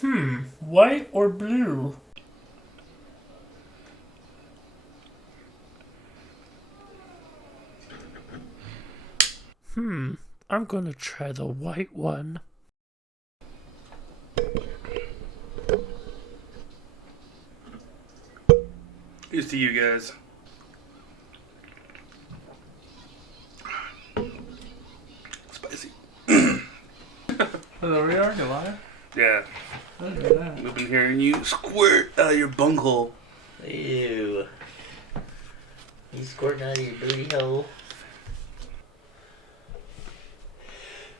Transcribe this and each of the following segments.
White or blue? I'm gonna try the white one. Here's to you guys. Spicy. Are we already live? Yeah. I didn't know that. We've been hearing you squirt out of your bunghole. Ew. You squirting out of your booty hole?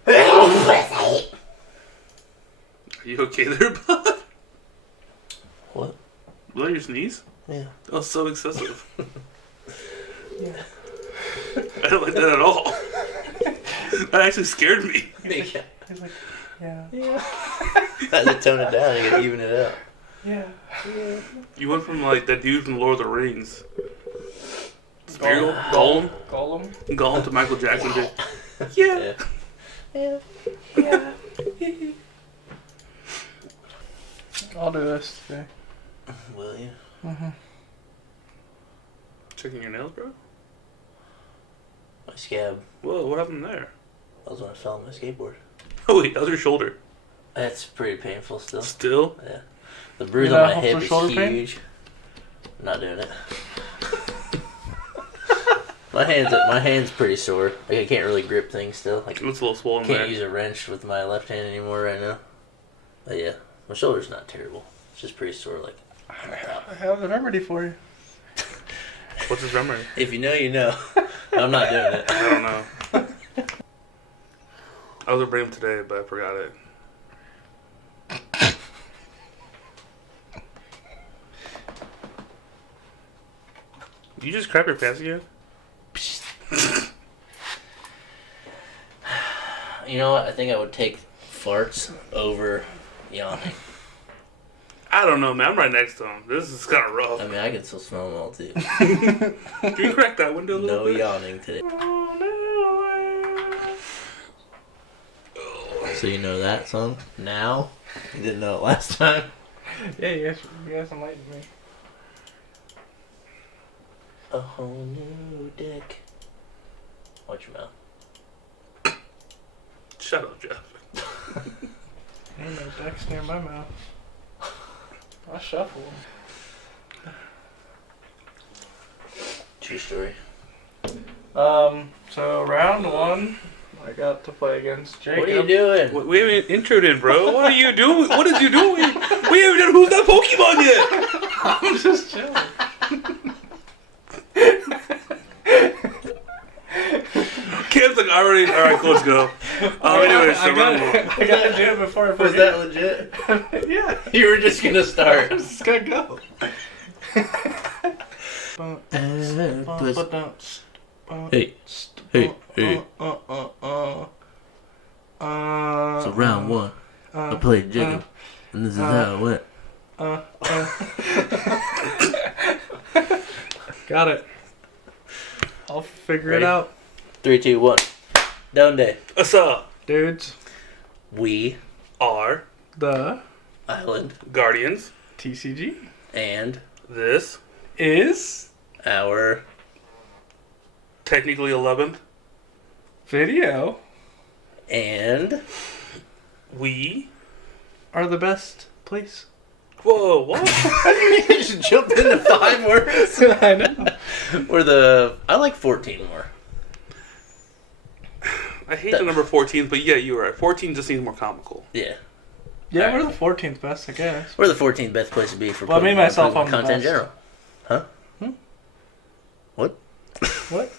Are you okay there, bud? What? Was that your sneeze? Yeah. That was so excessive. I don't like that at all. That actually scared me. He's like, yeah. I had to tone it down and even it out. Yeah. You went from like that dude from Lord of the Rings. Gollum to Michael Jackson. Dude. Yeah. Yeah. I'll do this today. Will you? Checking your nails, bro? My scab. Whoa, what happened there? That was when I fell on my skateboard. Oh wait, that was your shoulder. That's pretty painful still. Still? Yeah. The bruise You on know, my hip for is shoulder pain? huge. I'm not doing it. My hand's pretty sore. Like I can't really grip things still. Like It's a little swollen can't there. use a wrench with my left hand anymore right now. But yeah, my shoulder's not terrible. It's just pretty sore. Like on the top. I have the remedy for you. What's his memory? If you know, you know. I'm not doing it. I don't know. I was gonna bring him today, but I forgot it. Did you just crap your pants again? You know what? I think I would take farts over yawning. I don't know, man. I'm right next to him. This is kind of rough. I mean, I can still smell them all too. Can you crack that window a little No bit? yawning today. So you know that song now? You didn't know it last time. Yeah, you guys enlightened me. A whole new deck. Watch your mouth. Shut up, Jeff. Ain't no decks near my mouth. I shuffle them. True story. So round one, I got to play against Jacob. What are you doing? We haven't introed in, bro. What are you doing? What is you doing? We haven't done Who's That Pokemon yet. I'm just chilling. Kim's like, already. All right, cool, let's go. Anyways, so round one. I gotta do it before I Was forget. that legit? Yeah. You were just gonna start. I'm just gonna go. Hey, hey, hey. So round one, I played Jacob, and this is how it went. Got it. I'll figure Ready? it out. 3, 2, 1. Donde. What's up? Dudes, We Are the island Guardians. TCG and This is our technically 11th. video and We. are the best place. Whoa, what? you just jumped into 5 words. I know. I like 14 more. I hate the number 14, but yeah, you're right. 14 just seems more comical. Yeah. Yeah, we're the 14th best, I guess. We're the 14th best place to be for Well, I mean Pokemon myself, I'm the content in best. general. Huh? What? What?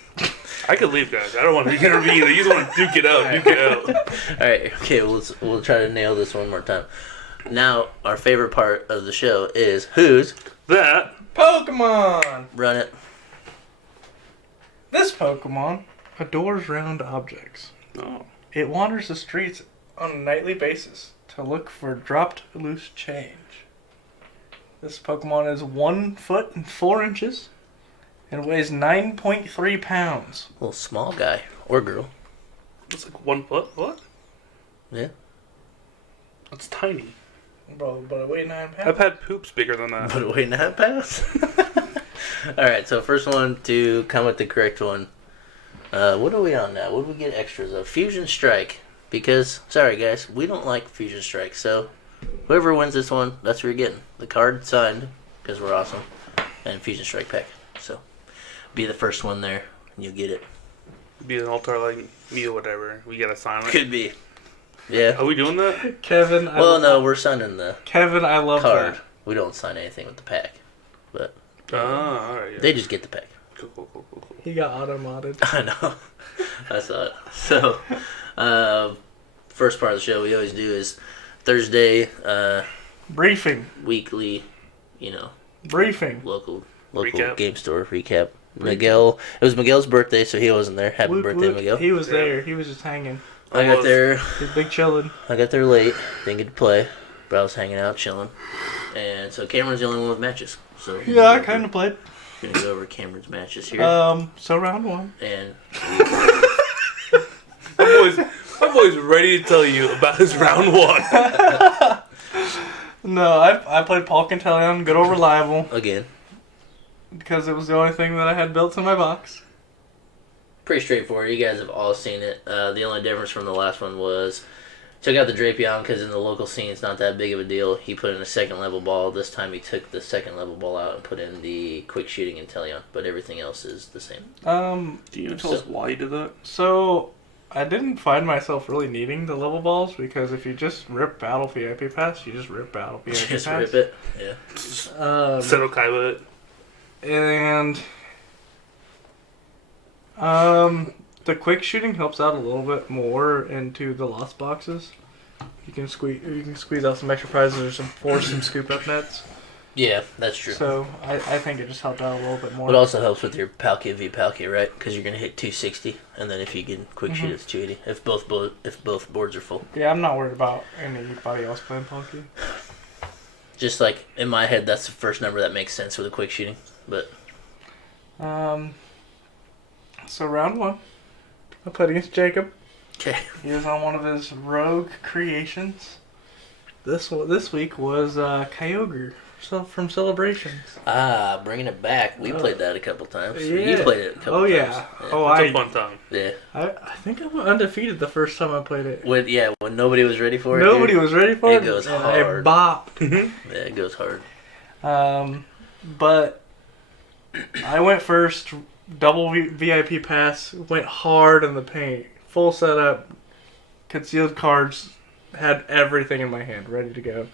I could leave, guys. I don't want to intervene. You just want to duke it out. Duke it out. Alright, okay, we'll try to nail this one more time. Now, our favorite part of the show is who's That. Pokemon! run it. This Pokemon adores round objects. Oh. It wanders the streets on a nightly basis to look for dropped loose change. This Pokemon is 1 foot and 4 inches and weighs 9.3 pounds. Little small guy or girl. It's like 1 foot. What? Yeah. That's tiny. Bro, but it weighed 9 pounds. I've had poops bigger than that. But wait, 9 pounds? Alright, so first one to come with the correct one. What are we on now? What do we get extras of? Fusion Strike. Because, sorry guys, we don't like Fusion Strike. So, whoever wins this one, that's what you're getting. The card signed, because we're awesome. And Fusion Strike pack. So, be the first one there, and you'll get it. Be an altar like me or whatever. We gotta sign it. Could be. Yeah. Are we doing that? Kevin, No, we're signing the Kevin, I love card. that. We don't sign anything with the pack. But Oh, alright. Yeah. they just get the pack. Cool. He got auto-modded. I know. I saw it. So, first part of the show we always do is Thursday, Briefing. weekly, Briefing. local Recap. game store recap. Miguel, it was Miguel's birthday, so he wasn't there. Happy Whoop, birthday, whoop. Miguel. He was there. He was just hanging. I got there. He's big chillin'. I got there late. Didn't get to play, but I was hanging out, chilling. And so Cameron's the only one with matches. So Yeah, I kind of played. Gonna go over Cameron's matches here. So round 1. And I'm always ready to tell you about his round 1. No, I played Paul Cantillon, good old reliable, again, because it was the only thing that I had built in my box. pretty straightforward. You guys have all seen it. The only difference from the last one was took out the Drapion because in the local scene it's not that big of a deal. He put in a second level ball. This time he took the second level ball out and put in the quick shooting Intellion, but everything else is the same. Do you tell us why you did that? So I didn't find myself really needing the level balls, because if you just rip Battle VIP Pass, you just rip Battle VIP Just Pass. rip it. Yeah. Seto Kaiba it. And the quick shooting helps out a little bit more into the lost boxes. You can squeeze out some extra prizes or force some scoop up nets. Yeah, that's true. So I think it just helped out a little bit more. It also helps with your Palkia v Palkia, right? Because you're gonna hit 260, and then if you can quick shoot, it's 280. If both boards are full. Yeah, I'm not worried about anybody else playing Palkia. Just like in my head, that's the first number that makes sense with a quick shooting. But So round 1, I played against Jacob. okay, He was on one of his rogue creations. This week was Kyogre from Celebrations. bringing it back. We played that a couple times. Yeah. You played it a couple times. Yeah. It's a fun time. Yeah. I think I went undefeated the first time I played it. When nobody was ready for it. Nobody was ready for it. It goes and hard. I bopped. Yeah, it goes hard. But I went first. Double VIP pass. Went hard in the paint. Full setup. Concealed cards. Had everything in my hand ready to go.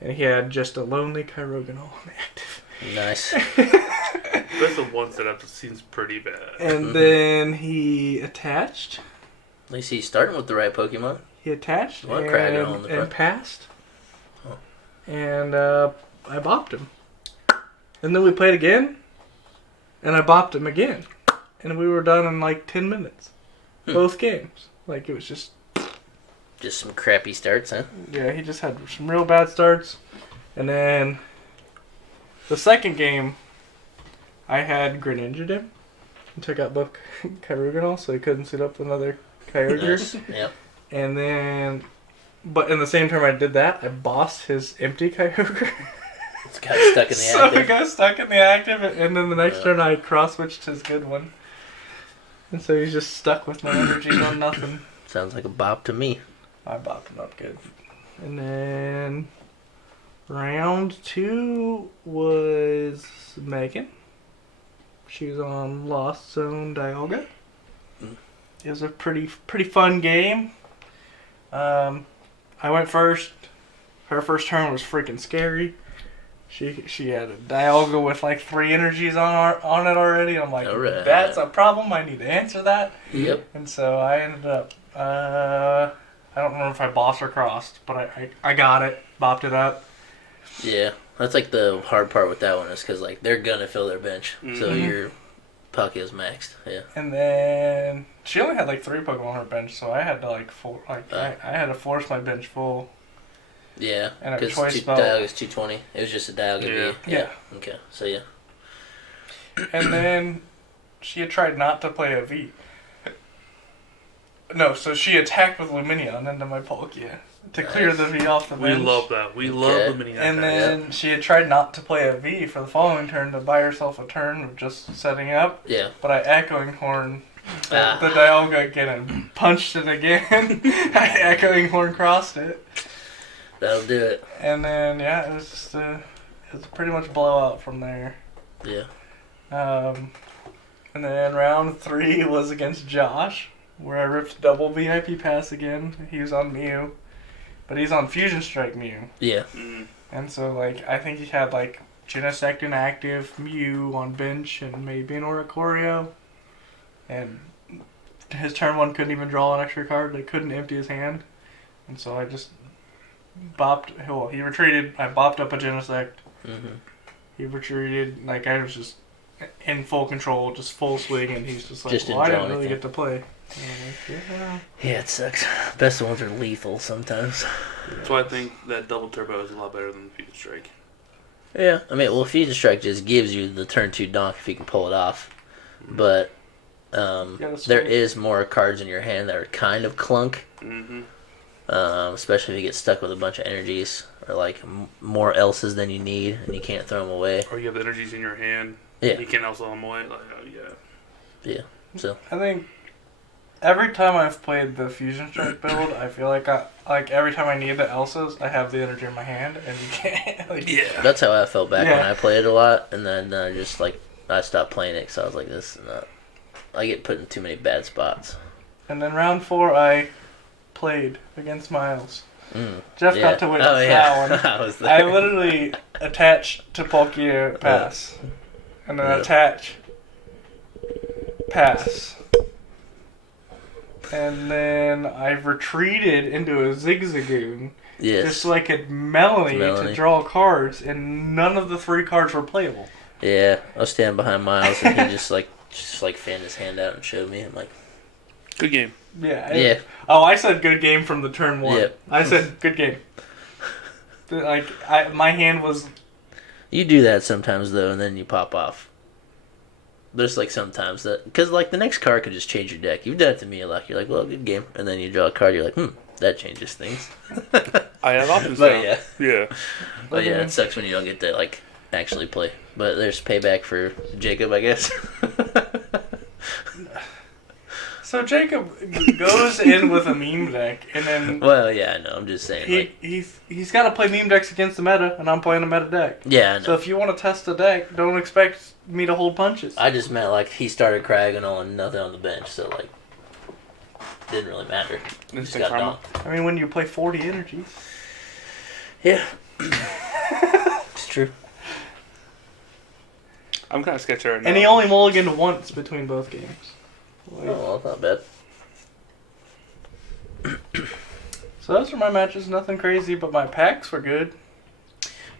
And he had just a lonely Kyrogan on active. Nice. That's the one setup that seems pretty bad. And then he attached. At least he's starting with the right Pokemon. He attached Well, Kragan on the and front. passed. Oh. And I bopped him. And then we played again. And I bopped him again. And we were done in like 10 minutes. Both games. Like, it was just... Just some crappy starts, huh? Yeah, he just had some real bad starts. And then the second game, I had Greninja'd him. And took out both Kyogre, so he couldn't suit up another Kyogre. Nice. Yep. And then... But in the same time I did that, I bossed his empty Kyogre. It's got stuck in the So active. he got stuck in the active, and then the next turn I cross-switched his good one. And so he's just stuck with my energy on nothing. Sounds like a bop to me. I bopped him up good. And then round 2 was Megan. She was on Lost Zone Dialga. It was a pretty fun game. I went first. Her first turn was freaking scary. She had a Dialga with like 3 energies on it already. I'm like, Alright. That's a problem. I need to answer that. Yep. And so I ended up, I don't remember if I bossed or crossed, but I got it, bopped it up. Yeah. That's like the hard part with that one is because like they're gonna fill their bench, so your Palkia's maxed. Yeah. And then she only had like 3 Pokemon on her bench, so I had to I had to force my bench full. Yeah. And a Because choice spell. Dialga's 220. It was just a Dialga Yeah. V. Yeah. Okay. So yeah. And then she had tried not to play a V. No, so she attacked with Lumineon into my Palkia. to clear the V off the We bench. love that. We love the mini And hack. then she had tried not to play a V for the following turn to buy herself a turn of just setting up. Yeah. But I echoing horn the Dialga again and punched it again. I echoing horn crossed it. That'll do it. And then it was just it was pretty much blowout from there. Yeah. And then round 3 was against Josh, where I ripped double VIP pass again. He was on Mew, but he's on Fusion Strike Mew. Yeah. And so, like, I think he had, like, Genesect inactive, Mew on bench, and maybe an Oricorio. And his turn 1 couldn't even draw an extra card. They couldn't empty his hand. And so I just he retreated. I bopped up a Genesect. Mm-hmm. He retreated. Like, I was just in full control, just full swing, and he's just like, Just well, I didn't didn't draw really anything. get to play. And I'm like, yeah. Yeah, it sucks. Best ones are lethal sometimes. That's why I think that double turbo is a lot better than the Fusion Strike. Yeah, I mean, well, Fusion Strike just gives you the turn 2 donk if you can pull it off. But there is more cards in your hand that are kind of clunk. Mm-hmm. Especially if you get stuck with a bunch of energies or like more else's than you need and you can't throw them away. Or you have energies in your hand. Yeah. You can't also them away. Like, Yeah. So I think every time I've played the Fusion Strike build, I feel like every time I need the Elsas, I have the energy in my hand, and you can't. Like, yeah. that's how I felt back when Yeah. I played a lot, and then just like I stopped playing it because I was like, this is not. I get put in too many bad spots. And then round 4, I played against Miles. Mm. Jeff Yeah. got to witness Oh, yeah. that one. I was there. I literally attached to Palkia pass, and then attach pass. And then I retreated into a Zigzagoon Yes. just so I could Melanie to draw cards, and none of the 3 cards were playable. Yeah, I was standing behind Miles, and he just fanned his hand out and showed me. I'm like, Good game. Yeah. Oh, I said good game from the turn 1. Yep. I said good game. Like, my hand was... you do that sometimes though, and then you pop off. There's like sometimes that because like the next card could just change your deck. You've done it to me a lot. You're like, well, good game, and then you draw a card. You're like, that changes things. I have options But now. yeah. Yeah. But yeah, it sucks when you don't get to like actually play. But there's payback for Jacob, I guess. So Jacob goes in with a meme deck, and then Well, yeah, I know. I'm just saying. he's got to play meme decks against the meta, and I'm playing a meta deck. Yeah, I know. So if you want to test the deck, don't expect me to hold punches. I just meant like he started cragging on nothing on the bench, so like didn't really matter. Just Instant got karma. donked. I mean, when you play 40 energies. Yeah, it's true. I'm kind of sketchy right now. And he only mulliganed once between both games. Like, Oh, well, not bad. so those were my matches. Nothing crazy, but my packs were good.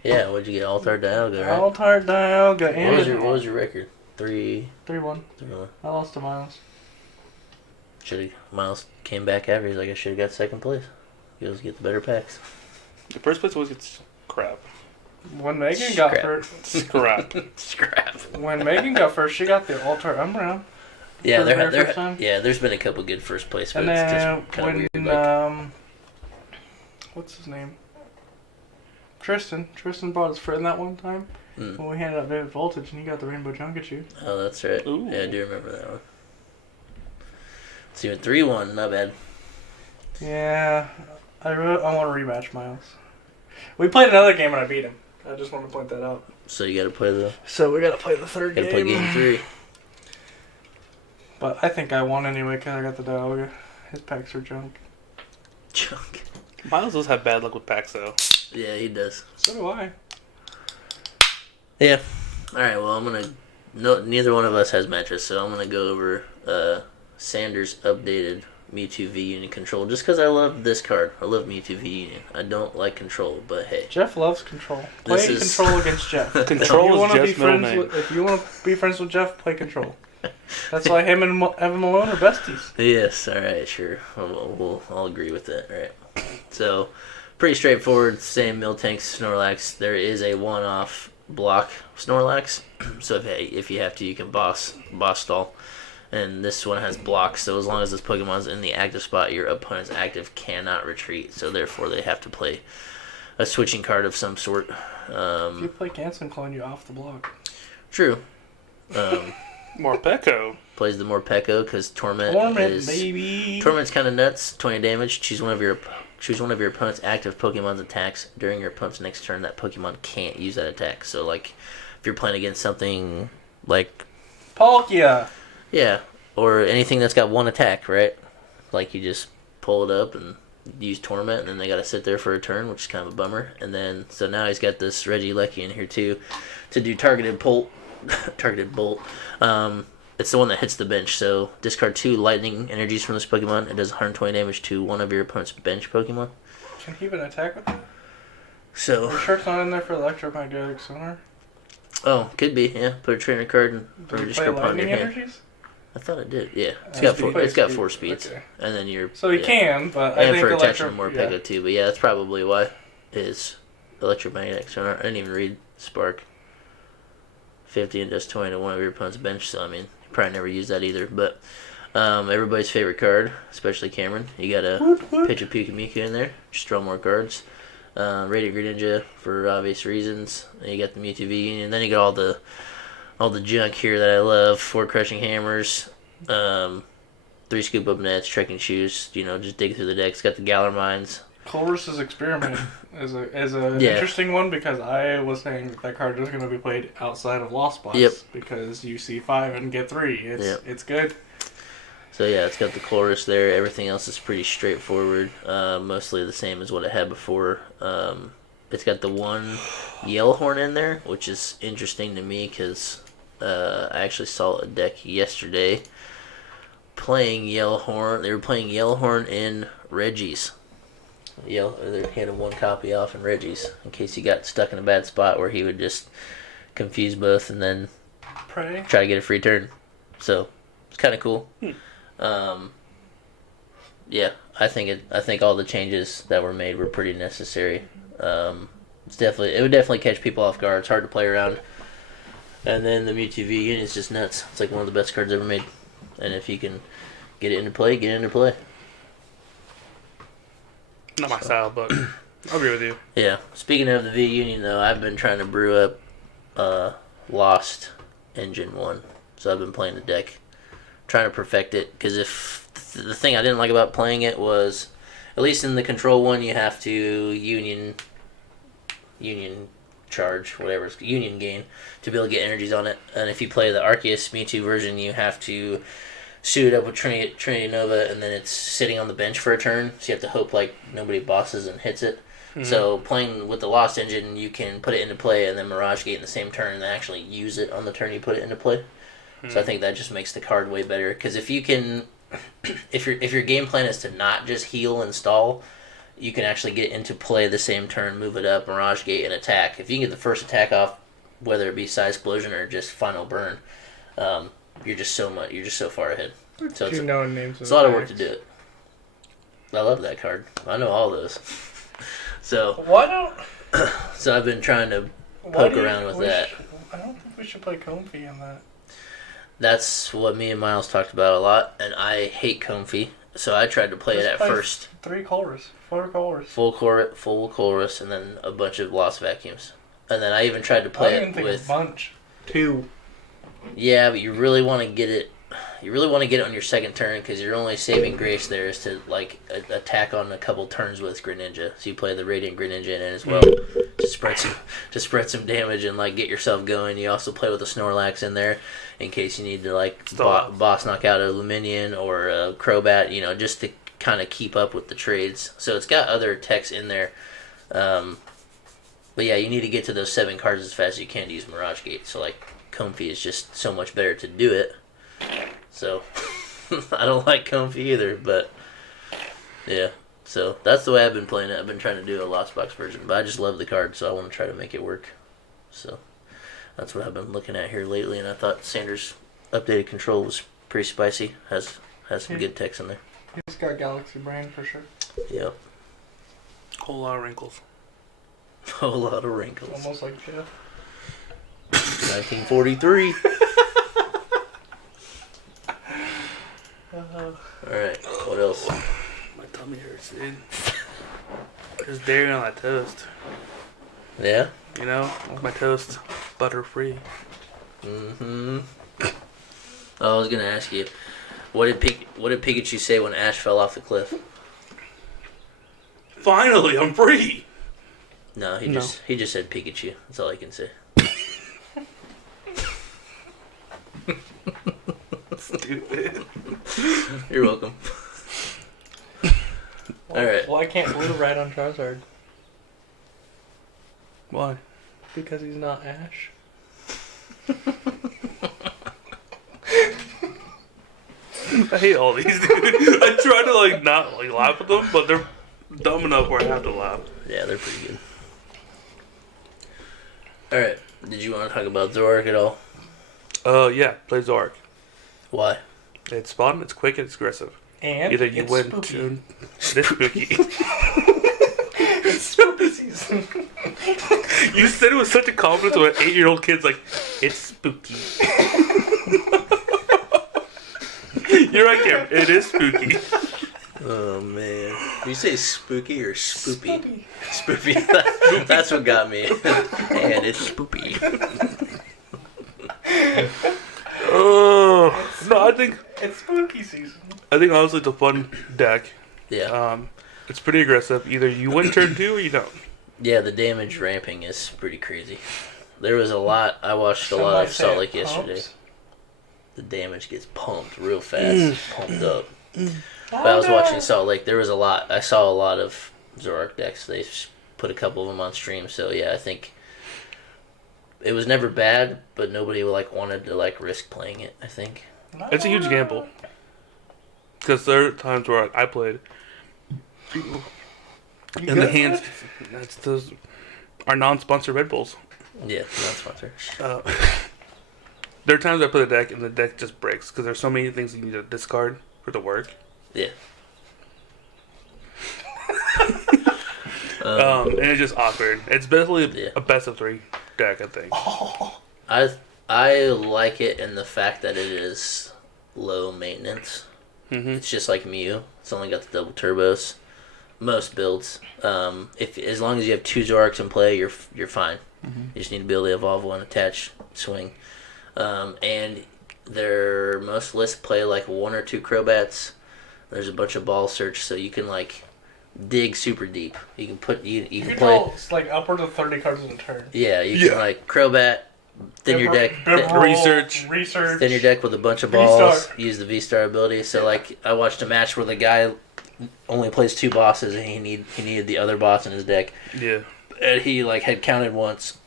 Yeah, what'd you get? Altar Dialga, right? Altar Dialga and What was your record? 3-1. 3-1. I lost to Miles. Miles came back after. He's like, I should have got second place. He goes get the better packs. The first place always gets crap. When Megan got Scrap. first, Scrap. Scrap. when Megan got first, she got the Altar Umbreon. Yeah, For the very first time? there's been a couple good first place, but And it's then just kind of when weird. Like, what's his name? Tristan brought his friend that one time when we handed out Vivid Voltage, and he got the Rainbow Junkachu. oh, that's right. Ooh. Yeah, I do remember that one. So you went 3-1, not bad. Yeah, I want to rematch Miles. We played another game and I beat him. I just want to point that out. So you got to play the. So we got to play the third Got to play game 3. But I think I won anyway because I got the Dialga. His packs are junk. Junk. Miles does have bad luck with packs, though. Yeah, he does. So do I. Yeah. All right. Well, I'm gonna. No, neither one of us has matches, so I'm gonna go over Sanders' updated Mewtwo V Union control just because I love this card. I love Mewtwo V Union. I don't like control, but hey. Jeff loves control. Play control against Jeff. Control is Jeff's middle name. If you want to be friends with Jeff, play control. That's why him and Evan Malone are besties. Yes. All right. Sure. I'll agree with that. All right. So, pretty straightforward. Same Miltanks, Snorlax. There is a one-off block Snorlax. So if you have to, you can boss stall. And this one has blocks, so as long as this Pokemon's in the active spot, your opponent's active cannot retreat. So therefore, they have to play a switching card of some sort. If you play Cancel Clone, you off the block. True. Morpeko. Plays the Morpeko because Torment's kind of nuts. 20 damage. Choose one of your opponent's active Pokemon's attacks during your opponent's next turn. That Pokemon can't use that attack. So like, if you're playing against something like Palkia. Yeah, or anything that's got one attack, right? Like you just pull it up and use Torment, and then they got to sit there for a turn, which is kind of a bummer. And then so now he's got this Regieleki in here too, to do targeted bolt. It's the one that hits the bench. So discard 2 lightning energies from this Pokemon. It does 120 damage to one of your opponent's bench Pokemon. Can he even attack with that? So. Are you sure it's not in there for electromagnetic sonar? Oh, could be. Yeah, put a trainer card and Does it play lightning energies? I thought it did. Yeah, it's got 4 speeds, okay. And then you're so he can, but I and think for attaching more Peko too. But yeah, that's probably why is electromagnetic sonar. I didn't even read Spark. 50 and does 20 to one of your opponent's bench. So I mean, you probably never use that either. But everybody's favorite card, especially Cameron. You gotta pitch a Pukamiku in there. Just draw more cards. Radiant Greninja for obvious reasons. And you got the Mewtwo V Union. Then you got all the junk here that I love. 4 Crushing Hammers, 3 Scoop Up Nets, Trekking Shoes. Just dig through the decks. Got the Galar Mines. Colress's Experiment is a interesting one because I was saying that card is going to be played outside of Lost Box. Yep. Because you see 5 and get 3. It's good. So yeah, it's got the Chorus there. Everything else is pretty straightforward. Mostly the same as what it had before. It's got the one Yellowhorn in there, which is interesting to me because I actually saw a deck yesterday playing Yellowhorn. They were playing Yellowhorn in Reggie's. They had a 1 copy off in Reggie's in case he got stuck in a bad spot where he would just confuse both and then try to get a free turn. So it's kind of cool. Yeah, I think all the changes that were made were pretty necessary. It would definitely catch people off guard. It's hard to play around. And then the Mewtwo V Union is just nuts. It's like one of the best cards ever made. And if you can get it into play, get it into play. Not my style, but I'll agree with you. Yeah. Speaking of the V Union, though, I've been trying to brew up Lost Engine 1. So I've been playing the deck, trying to perfect it. Because if the thing I didn't like about playing it was, at least in the control one, you have to Union charge, whatever, it's Union gain, to be able to get energies on it. And if you play the Arceus Mewtwo version, you have to suit it up with Trinity Nova, and then it's sitting on the bench for a turn, so you have to hope like nobody bosses and hits it. Mm-hmm. So playing with the Lost Engine, you can put it into play and then Mirage Gate in the same turn and then actually use it on the turn you put it into play. Mm-hmm. So I think that just makes the card way better, because if you can, if your game plan is to not just heal and stall, you can actually get into play the same turn, move it up, Mirage Gate, and attack. If you can get the first attack off, whether it be Side Explosion or just Final Burn, you're just so far ahead. So it's a lot of work to do it. I love that card. I know all those. So why don't? So I've been trying to poke around with that. I don't think we should play Comfy in that. That's what me and Miles talked about a lot, and I hate Comfy. So I tried to play it at first. 3 Chorus, 4 Chorus. Full Chorus, and then a bunch of Lost Vacuums. And then I even tried to play it with... a bunch. 2. Yeah, but you really want to get it... You really want to get it on your second turn, because your only saving grace there is to attack on a couple turns with Greninja. So you play the Radiant Greninja in as well to spread some damage and get yourself going. You also play with the Snorlax in there in case you need to boss knock out a Luminion or a Crobat, just to kind of keep up with the trades. So it's got other techs in there. But yeah, you need to get to those 7 cards as fast as you can to use Mirage Gate. So Comfy is just so much better to do it. So, I don't like Comfy either, but yeah. So, that's the way I've been playing it. I've been trying to do a Lost Box version, but I just love the card, so I want to try to make it work. So, that's what I've been looking at here lately, and I thought Sanders' updated control was pretty spicy. Has some good text in there. He's got Galaxy Brain for sure. Yep. Whole lot of wrinkles. Whole lot of wrinkles. Almost like Jeff. 1943. dude. There's dairy on that toast. Yeah? You know? Like my toast, butter-free. Mm-hmm. Oh, I was gonna ask you, what did Pikachu say when Ash fell off the cliff? Finally, I'm free! No, he just said Pikachu. That's all I can say. Stupid. You're welcome. Alright. Why can't Blue ride on Charizard? Why? Because he's not Ash. I hate all these, dude. I try to like not like laugh at them, but they're dumb enough where I have to laugh. Yeah, they're pretty good. Alright. Did you want to talk about Zoroark at all? Yeah, play Zoroark. Why? It's fun, it's quick, and it's aggressive. And Either you it's win spooky. to this spooky. It's spooky season. You said it with such a confidence when an 8-year-old kid's like, it's spooky. You're right, Cameron. It is spooky. Oh man. Do you say spooky or spoopy? Spoopy. That's what got me. And it's spoopy. Oh no, I think It's spooky season. honestly it's a fun deck. Yeah. It's pretty aggressive. Either you win turn 2 or you don't. Yeah, the damage ramping is pretty crazy. There was a lot. I watched a lot of Salt Lake yesterday. The damage gets pumped real fast. Pumped up. But I was watching Salt Lake. There was a lot. I saw a lot of Zoroark decks. They put a couple of them on stream. So yeah, I think it was never bad, but nobody wanted to risk playing it. I think. It's a huge gamble. Because there are times where I played. In the hands, that's those our non-sponsored Red Bulls. Yeah, not sponsor. There are times I play the deck and the deck just breaks because there's so many things you need to discard for it to work. Yeah. And it's just awkward. It's basically a best of 3 deck, I think. I like it in the fact that it is low maintenance. Mm-hmm. It's just like Mew. It's only got the double turbos. Most builds, as long as you have 2 Zoroarks in play, you're fine. Mm-hmm. You just need to be able to evolve one, attach, swing, and most lists play 1 or 2 Crobats. There's a bunch of ball search, so you can dig super deep. You can put you can play It's upwards of 30 cards in a turn. Yeah, you can Crobat. Thin your deck. Research. Thin your deck with a bunch of balls. Use the V-Star ability. So I watched a match where the guy only plays 2 bosses and he needed the other boss in his deck. Yeah. And he had counted once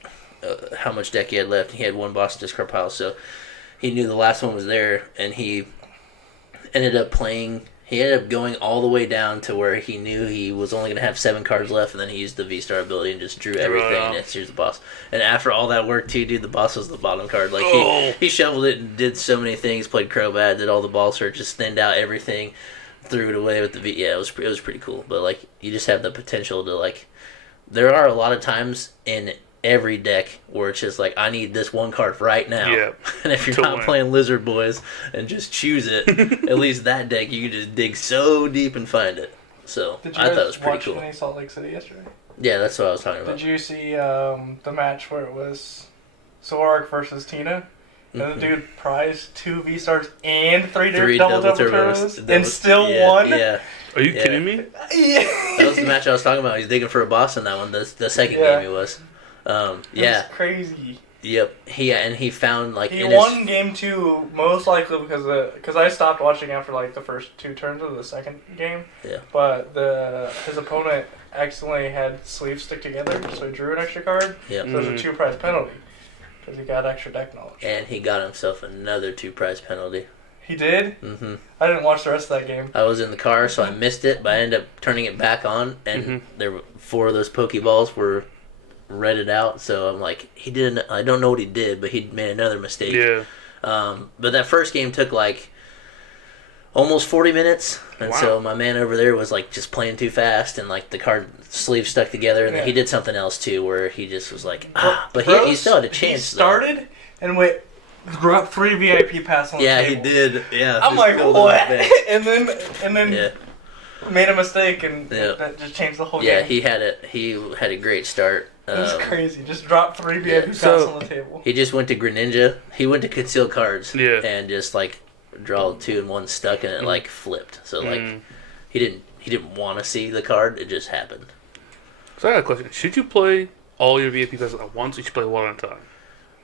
how much deck he had left. He had 1 boss discard pile, so he knew the last one was there, and he ended up going all the way down to where he knew he was only going to have 7 cards left, and then he used the V-Star ability and just drew everything, and here's the boss. And after all that work, too, dude, the boss was the bottom card. He shoveled it and did so many things, played Crobat, did all the ball searches, thinned out everything, threw it away with the V. Yeah, it was pretty cool. But, you just have the potential to, there are a lot of times in every deck where it's just I need this 1 card right now. Yeah. And if you're not playing Lizard Boys and just choose it, at least that deck you can just dig so deep and find it. So I thought it was pretty cool. Did you watch any Salt Lake City yesterday? Yeah, that's what I was talking about. Did you see the match where it was Zoroark versus Tina? And the dude prized 2 V-Stars and 3 double turbos and still won? Yeah. Are you kidding me? Yeah. That was the match I was talking about. He's digging for a boss in that one. The second game he was. It's crazy. Yep. He found he won game 2 most likely because I stopped watching after the first 2 turns of the second game. Yeah. But his opponent accidentally had sleeves stick together, so he drew an extra card. Yep. So there's a 2 prize penalty because he got extra deck knowledge. And he got himself another 2 prize penalty. He did? Mm-hmm. I didn't watch the rest of that game. I was in the car, so I missed it, but I ended up turning it back on, and there were 4 of those Pokeballs were redded out, so I'm he didn't. I don't know what he did, but he made another mistake. Yeah. But that first game took almost 40 minutes, and so my man over there was just playing too fast, and the card sleeves stuck together, and then he did something else too, where he just was but he still had a chance. He started and went. Dropped 3 VIP pass on the table. He did. Yeah. I'm what? And then yeah. made a mistake and Yeah. that just changed the whole Yeah, game. he had a great start. It was crazy. Just dropped 3 VIP passes So- on the table. He just went to Greninja. He went to conceal cards. Yeah. And just like draw 2 and 1 stuck and it like flipped. So like he didn't want to see the card. It just happened. So I got a question. Should you play all your VIP passes at once, or you should play one at a time?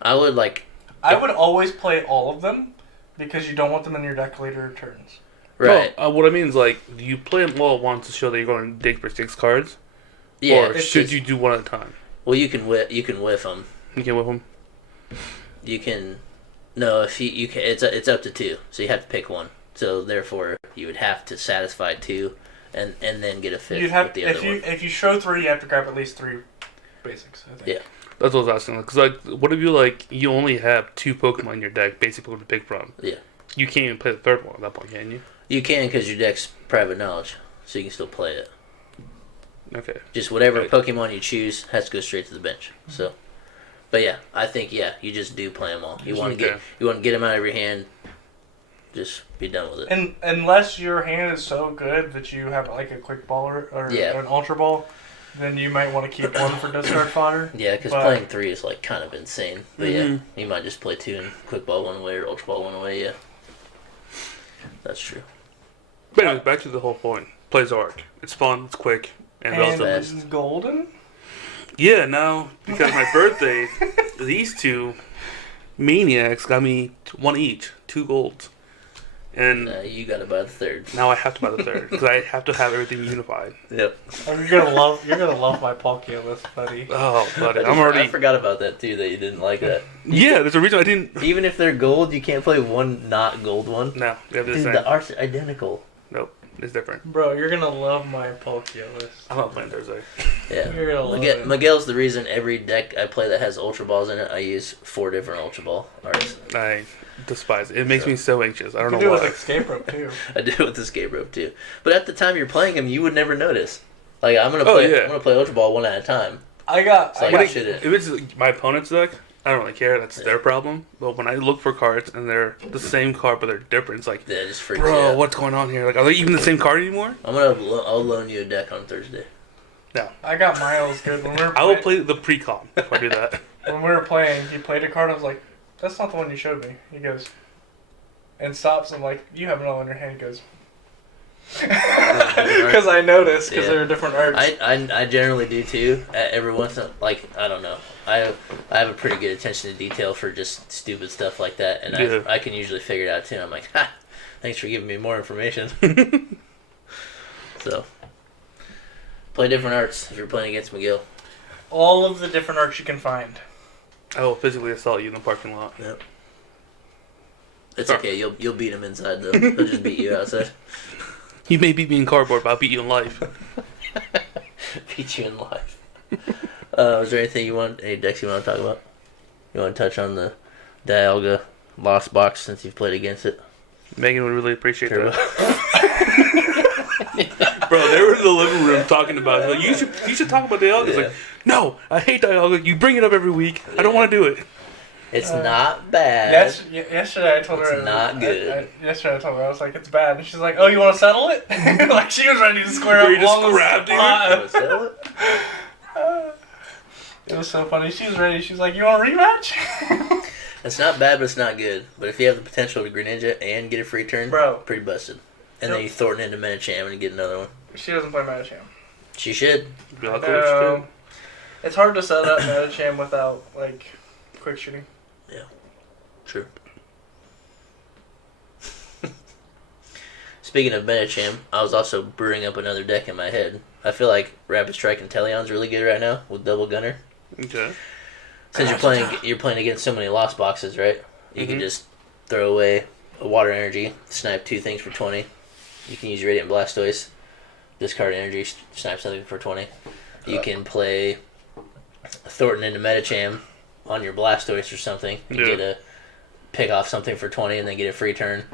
I would like I would always play all of them because you don't want them in your deck later turns. right. No, what I mean is like, do you play them all at once to show that you're going to dig for 6 cards, Yeah. or should you do one at a time? Well, you can whiff them. You can with them. You can. No, if you can, it's up to 2. So you have to pick one. So therefore, you would have to satisfy 2, and then get a 5th You'd have with the other one. if you show 3, you have to grab at least 3 basics. I think. Yeah. That's what I was asking. Because like, what if you only have 2 Pokemon in your deck, basically to pick from? Yeah. You can't even play the third one at that point, can you? You can because your deck's private knowledge, so you can still play it. Okay. Just whatever Right. Pokemon you choose has to go straight to the bench. So, but yeah, I think you just do play them all. You want to Okay. get them out of your hand. Just be done with it. And unless your hand is so good that you have like a quick ball or Yeah. an ultra ball, then you might want to keep one for discard fodder. Yeah, because But- playing 3 is like kind of insane. But yeah, Mhm. you might just play 2 and quick ball one away or ultra ball one away. Yeah, that's true. But anyways, back to the whole point. Play Zark. It's fun, it's quick, and And relatively. fast. golden. Yeah, now, because my birthday, these 2 maniacs got me 1 each, 2 golds. And You got to buy the 3rd. now I have to buy the 3rd, because I have to have everything unified. Yep. Oh, you're gonna love my Palkia list, buddy. Oh, buddy, I I'm already... I forgot about that too. That you didn't like that. Yeah, there's a reason I didn't... Even if they're gold, you can't play one not gold one. No, we have the Dude, same. the art's identical. Nope, it's different. Bro, you're gonna love my Palkia list. I'm not playing Thursday. Yeah. You're gonna love it. Miguel's the reason every deck I play that has Ultra Balls in it, I use 4 different Ultra Ball arts. I despise it. It makes me so anxious. I You don't can know do it why. with escape rope too. I do it with Escape Rope too. But at the time you're playing them, you would never notice. Like I'm gonna Oh, play, yeah. I'm gonna play Ultra Ball one at a time. I got So I I got shouldn't. If it's my opponent's deck, I don't really care. That's their problem. But when I look for cards and they're the same card but they're different, it's like, That just freaks you bro, out. what's going on here? Like, are they even the same card anymore? I'll loan you a deck on Thursday. I got Miles good when we were I will playing. play the pre-con if I do that. When we were playing, he played a card. I was like, "That's not the one you showed me." He goes, and stops. I'm like, "You have another one in your hand." He goes, because I noticed because Yeah. they were different arts. I generally do too. Every once in like I don't know. I have a pretty good attention to detail for just stupid stuff like that, and Yeah. I can usually figure it out too. I'm like, ha, thanks for giving me more information. So, play different arts if you're playing against Miguel. All of the different arts you can find. I will physically assault you in the parking lot. Yep. It's Sorry. okay. You'll beat him inside though. He'll just beat you outside. You may beat me in cardboard, but I'll beat you in life. Beat you in life. Is there any decks you want to talk about? You want to touch on the Dialga Lost Box since you've played against it? Megan would really appreciate Turbo. that. Bro, they were in the living room talking about it. Like, you should talk about Dialga. It's Yeah. like, no, I hate Dialga. You bring it up every week. I don't want to do it. It's not bad. Yesterday I told her It's not good. yesterday I told her I was like, it's bad, and she's like, oh, you want to settle it? Like she was ready to square Where up you just along the grabbed it? spot. Wanna settle it? It was so funny. She was ready. She's like, you want a rematch? It's not bad, but it's not good. But if you have the potential to Greninja and get a free turn, Bro. pretty busted. And then you Thornton into Medicham and get another one. She doesn't play Medicham. She should. Be like, "Oh, It's hard to set up Medicham without like quick shooting. True. Speaking of Medicham, I was also brewing up another deck in my head. I feel like Rapid Strike and Teleon's really good right now with Double Gunner. shit." Okay. Since you're playing against so many lost boxes, right? You can Mhm. just throw away a water energy, snipe 2 things for 20. You can use Radiant Blastoise, discard energy, snipe something for 20. You can play Thornton into Medicham on your Blastoise or something. You Yeah. get a pick off something for 20 and then get a free turn.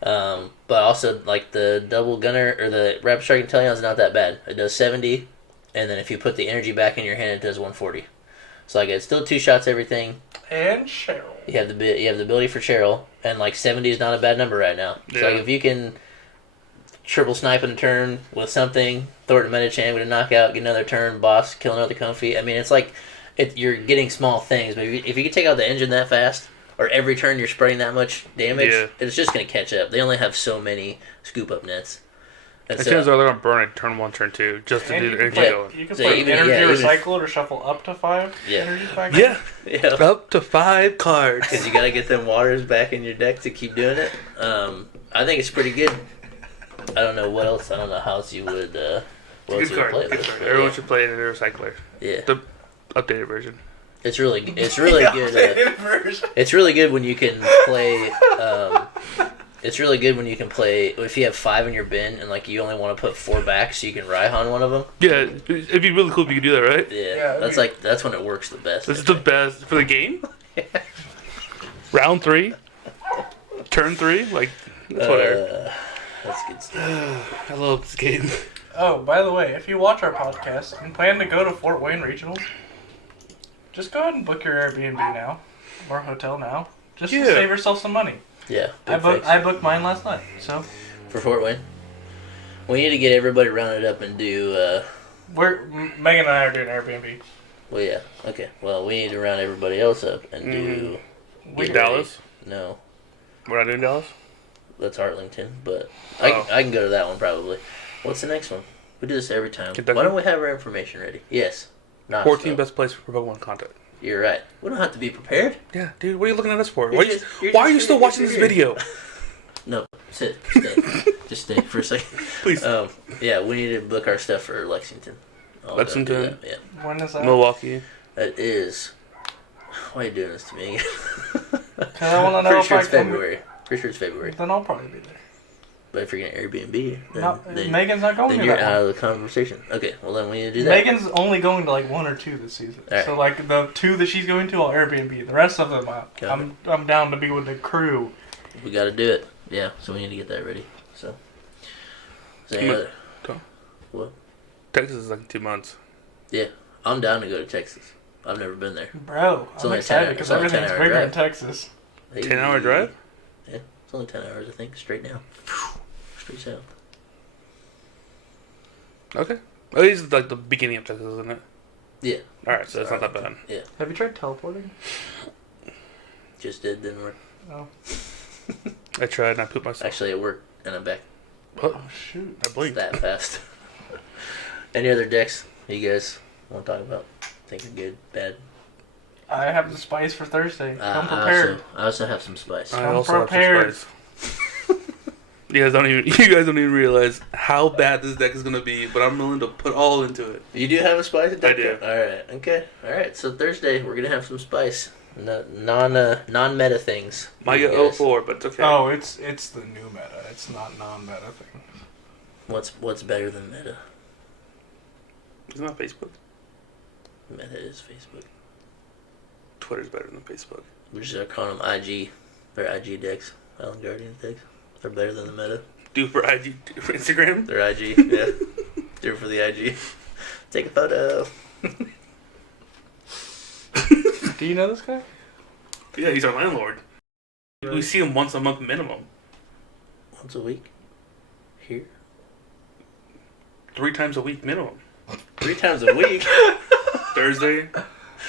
But also, like, the Double Gunner or the Rapid Strike and Teleon's not that bad. It does 70, and then if you put the energy back in your hand, it does 140. So like it's still 2 shots everything. And Cheryl. You have the ability for Cheryl, and like 70 is not a bad number right now. So Yeah. like if you can triple sniping a turn with something, throw it to Metachan with a knockout, get another turn, boss, kill another Comfy. I mean, it's like you're getting small things, but if you could take out the engine that fast, or every turn you're spreading that much damage, it's just going to catch up. They only have so many scoop up nets. As soon as they're going to burn it, turn 1, turn 2, just to do the energy going. You can put energy recycle or shuffle up to 5 energy cycles. Yeah, up to 5 cards. Because you got to get them waters back in your deck to keep doing it. I think it's pretty good. I don't know what else. I don't know how else you would. Good card. Everyone should play it in a recycler. Yeah. The updated version. It's really good. It's really good when you can play. It's really good when you can play if you have 5 in your bin and like you only want to put 4 back, so you can Raihan one of them. Yeah, it'd be really cool if you could do that, right? Yeah, that's when it works the best. This is the best for the game. Round 3, turn 3, like that's whatever. That's good stuff. I love this game. Oh, by the way, if you watch our podcast and plan to go to Fort Wayne Regionals, just go ahead and book your Airbnb now or hotel now, just to save yourself some money. Yeah, I booked mine last night. So for Fort Wayne, we need to get everybody rounded up and do. Megan and I are doing Airbnb. Well, yeah, okay. Well, we need to round everybody else up and do. Dallas? No, we're not doing Dallas. That's Arlington, but I can go to that one probably. What's the next one? We do this every time. Kentucky? Why don't we have our information ready? Yes. 14 best place for Pokemon content. You're right. We don't have to be prepared. Yeah, dude, what are you looking at us for? Why are you still watching this video? No, sit. Stay. Just stay for a second. Please. Yeah, we need to book our stuff for Lexington. Lexington? Yeah. When is that? Milwaukee. That is... Why are you doing this to me? Because I want to know if I can... February. Pretty sure it's February. Then I'll probably be there. But if you're going to Airbnb, then Megan's not going to that. Then you're out of the conversation. Okay, well then we need to do that. Megan's only going to like 1 or 2 this season. Right. So like the 2 that she's going to, I'll Airbnb. The rest of them, I'm down to be with the crew. We got to do it. Yeah, so we need to get that ready. So, what? Texas is like 2 months. Yeah, I'm down to go to Texas. I've never been there. Bro, I'm excited because everything's bigger in Texas. 10-hour drive? Yeah, it's only 10 hours, I think, straight down. Straight south. Okay. At least like the beginning of Texas, isn't it? Yeah. Alright, so it's not that bad. Yeah. Have you tried teleporting? Just didn't work. Oh. I tried and I pooped myself. Actually, it worked and I'm back. What? Oh, shoot. I blinked. It's that fast. Any other decks you guys want to talk about? Think are good, bad? I have the spice for Thursday. Come prepared. I also have some spice. I also prepared. Have some spice. You guys don't even realize how bad this deck is gonna be, but I'm willing to put all into it. You do have a spice deck? I do. Alright, okay. Alright, so Thursday we're gonna have some spice. Non-meta things. Maya 04, but it's okay. Oh, it's the new meta. It's not non-meta things. What's better than meta? Isn't that Facebook? Meta is Facebook. Twitter's better than Facebook. We just are calling them IG. They're IG decks. Island Guardian decks. They're better than the meta. Do for IG, for Instagram? They're IG, yeah. Do it for the IG. Take a photo. Do you know this guy? Yeah, he's our landlord. Right. We see him once a month minimum. Once a week? Here? 3 times a week minimum. 3 times a week? Thursday,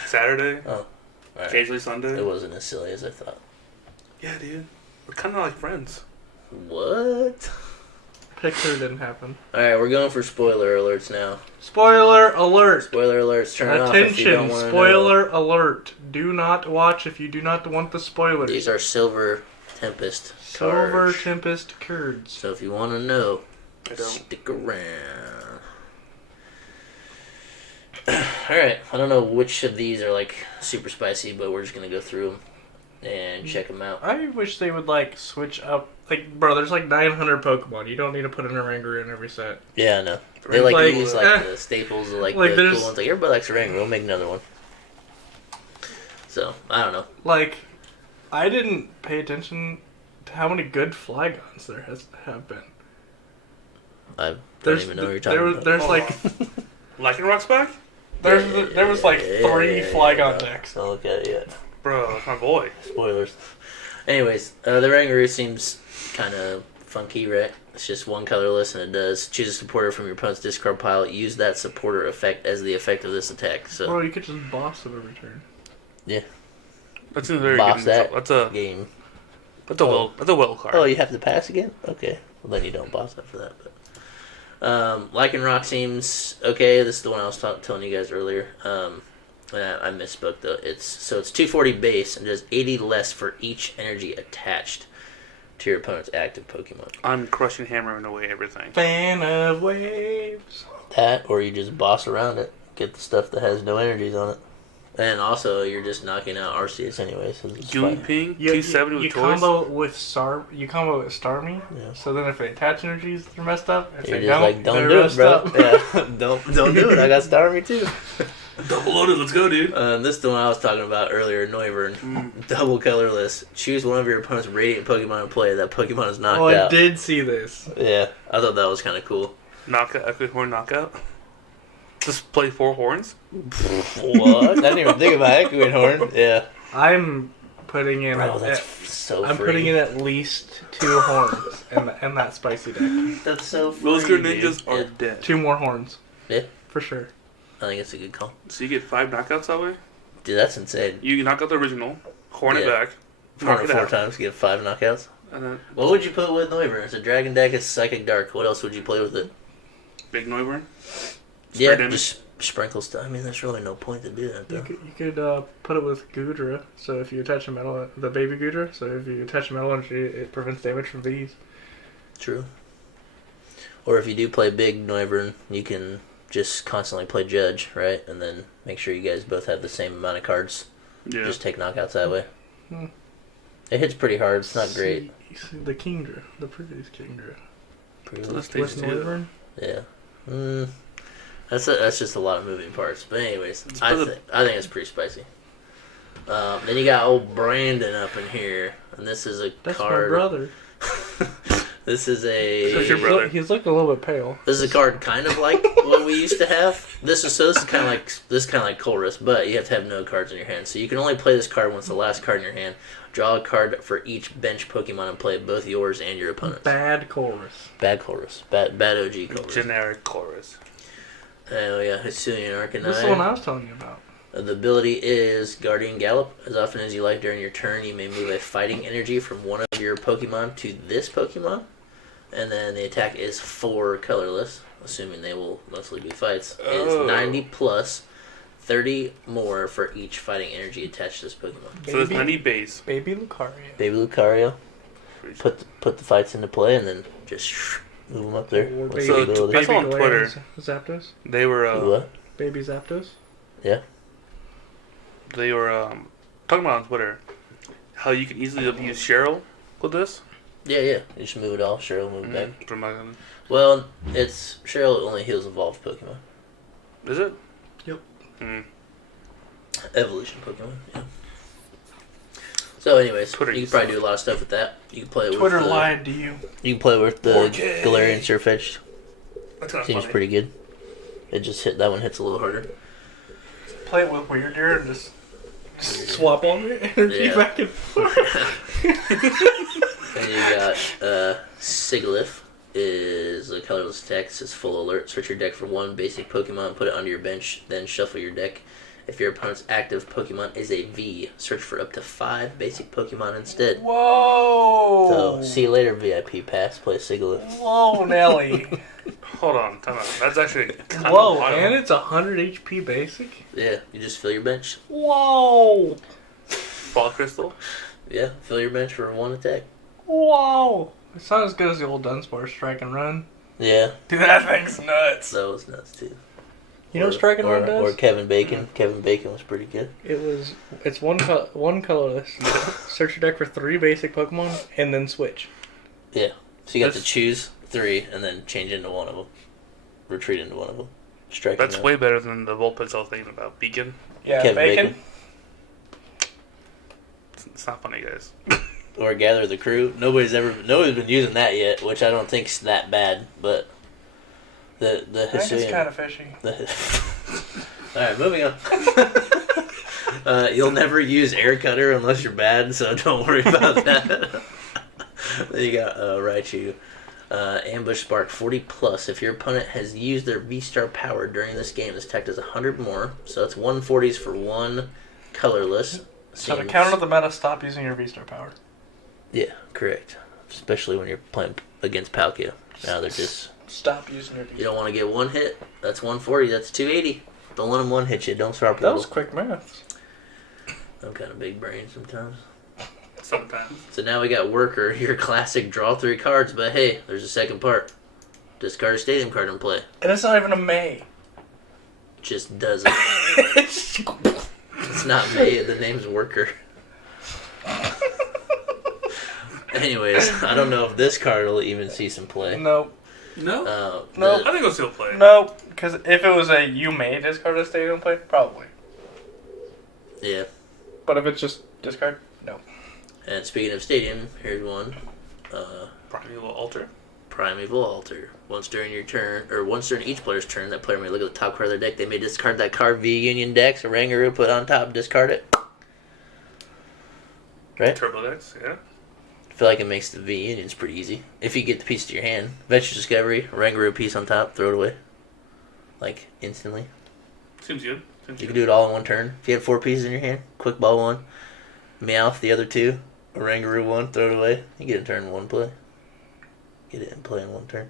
Saturday, right. Occasionally Sunday. It wasn't as silly as I thought. Yeah, dude. We're kind of like friends. What? Picture didn't happen. Alright, we're going for spoiler alerts now. Spoiler alert! Spoiler alerts, turn off if you don't want to know. Spoiler alert. Do not watch if you do not want the spoilers. These are Silver Tempest cards. Silver Tempest cards. So if you want to know, stick around. Alright, I don't know which of these are like super spicy, but we're just going to go through them and check them out. I wish they would like switch up. Like, bro, there's like 900 Pokemon. You don't need to put an Oranguru in every set. Yeah, I know. They like use like the staples of like the cool ones. Like, everybody likes Oranguru. We'll make another one. So, I don't know. Like, I didn't pay attention to how many good Flygons there have been. I don't even know what you're talking about. There's like... Lycanroc's back? There was like 3 Flygon decks. Don't look at it yet. Bro, that's my boy. Spoilers. Anyways, the Oranguru seems kind of funky, right? It's just one colorless, and it does choose a supporter from your opponent's discard pile. Use that supporter effect as the effect of this attack. So, Or you could just boss it every turn. That's a very boss good. that That's a game. That's a well card. Oh, you have to pass again? Okay. Well, then you don't boss after that. But Lycanroc seems okay. This is the one I was telling you guys earlier. I misspoke though. It's 240 base and does 80 less for each energy attached to your opponent's active Pokemon. I'm crushing hammering away everything. Fan of waves. That, or you just boss around it, get the stuff that has no energies on it. And also, you're just knocking out Arceus anyway, so it's Goon fine. Ping, You 270 with choice. combo with Starmie. Yeah. So then if they attach energies, they're messed up. If You're they just don't, like, don't they're do it, messed bro. up. Yeah, don't do it. I got Starmie too. Double loaded, let's go, dude. This is the one I was talking about earlier, Noivern. Double colorless. Choose one of your opponent's radiant Pokemon and play. That Pokemon is knocked Oh, I out. did see this. Yeah, I thought that was kind of cool. Knockout, Echo Horn knockout. Just play 4 horns. What? I didn't even think about Echoing Horn. Yeah. I'm putting in. Bro, that's so I'm free. putting in at least 2 horns in that spicy deck. That's so free. Those good ninjas dude. are Yeah. dead. 2 more horns. Yeah. For sure. I think it's a good call. So you get 5 knockouts that way. Dude, that's insane. You knock out the original, horn it Yeah. back, knock it 4 out, times, get 5 knockouts. and then What would you put with Noivern? It's a Dragon deck, it's Psychic Dark. What else would you play with it? big Noivern. Yeah, damage. just sprinkle stuff. I mean, there's really no point to do that, though. You could put it with Goodra. So if you attach a metal, the baby Goodra. So if you attach a metal energy, it prevents damage from bees. True. Or if you do play big Noivern, you can just constantly play Judge, right? And then make sure you guys both have the same amount of cards. Yeah. Just take knockouts that way. Hmm. It hits pretty hard. It's not great. See, the Kingdra, the previous Kingdra. So that's With stage 2. Noivern. Yeah. That's just a lot of moving parts. But anyways, I think it's pretty spicy. Then you got old Brandon up in here, and this is a That's card. my brother. This is That's your a brother. He's looking a little bit pale. this is a card kind of like what we used to have. This is kind of like Colress, but you have to have no cards in your hand. So you can only play this card once the last card in your hand. Draw a card for each bench Pokemon and play both yours and your opponent's. Bad chorus. Bad Colress. Bad OG Colress. Generic chorus. Oh yeah, Hisuian Arcanine. This is the one I was telling you about. The ability is Guardian Gallop. As often as you like during your turn, you may move a fighting energy from one of your Pokemon to this Pokemon. And then the attack is 4 colorless, assuming they will mostly be fights. It's 90 plus, 30 more for each fighting energy attached to this Pokemon. So there's 90 base. Baby Lucario. Baby Lucario, put the fights into play and then just move them up there. Or What's baby, So, the ability? I saw on Galarian Twitter. Zapdos. They were What? Baby Zapdos. they were talking about on Twitter how you can easily use Cheryl with this. Yeah. You just move it all. Cheryl move it back. From my, Well, it's Cheryl only heals evolved Pokemon. is it? Yep. Evolution Pokemon, yeah. So, anyways, Twitter you can uses probably do a lot of stuff with that. You can play it Twitter with lied to you. You can play with the 4K. Galarian Surfetch'd. That's kind of Seems funny. pretty good. It just hit that one hits a little harder. Play it with Weirdeer and just swap all the energy Yeah. back and forth. And you got Sigilyph is a colorless attack. It says full alert. Search your deck for one basic Pokemon, put it onto your bench, then shuffle your deck. If your opponent's active Pokemon is a V, search for up to 5 basic Pokemon instead. Whoa! So, see you later, VIP Pass. Play Sigilyph. Whoa, Nelly. Hold on, time out. That's actually kind Whoa, of wild. and it's 100 HP basic? Yeah, you just fill your bench. Whoa! Fall Crystal. Yeah, fill your bench for 1 attack. Whoa! It's not as good as the old Dunsparce Strike and Run. Yeah, Dude, that thing's nuts. that was nuts too. You know what Strike and Run does? Or Kevin Bacon. Kevin Bacon was pretty good. It's one colorless. Search your deck for 3 basic Pokemon and then switch. Yeah. So you got to That's- choose 3 and then change into one of them. Retreat into one of them. Strike. That's way better than the Vulpix I was thinking about. Beacon. Yeah, Kevin bacon. Bacon. It's not funny, guys. Or Gather the Crew. Nobody's been using that yet, which I don't think's that bad, but the I think it's Hisuian. kind of fishy. Alright, moving on. You'll never use Air Cutter unless you're bad, so don't worry about that. Then you got Raichu. Ambush Spark 40 plus. If your opponent has used their V-Star power during this game, this attack does 100 more. So it's 140s for one colorless. So to counter the meta, stop using your V-Star power. Yeah, correct. Especially when you're playing against Palkia. Now they're just... Stop using your V-Star. You don't want to get one hit. That's 140. That's 280. Don't let them one hit you. Don't start That was quick math. I'm kind of big brain sometimes. Sometimes. So now we got Worker, your classic draw 3 cards, but hey, there's a second part. Discard a stadium card and play. And it's not even a May. Just does it. It's not May, the name's Worker. Anyways, I don't know if this card will even see some play. Nope. No? Nope. I think it'll still play. Nope. Because if it was a you may discard a stadium play, probably. Yeah. But if it's just discard, no. And speaking of stadium, here's one. Primeval Altar. Primeval Altar. Once during your turn, or once during each player's turn, that player may look at the top card of their deck. They may discard that card via Union Dex, or Rangaroo, put on top, discard it. Right? Turbo Dex, yeah. I feel like it makes the V Unions pretty easy. If you get the piece to your hand. Venture Discovery, Rangaroo piece on top, throw it away. Like, instantly. Seems good. You can do it all in one turn. If you had 4 pieces in your hand, Quick Ball 1, Meowth the other 2, a Rangaroo 1, throw it away. You get a turn in one play. Get it and play in one turn.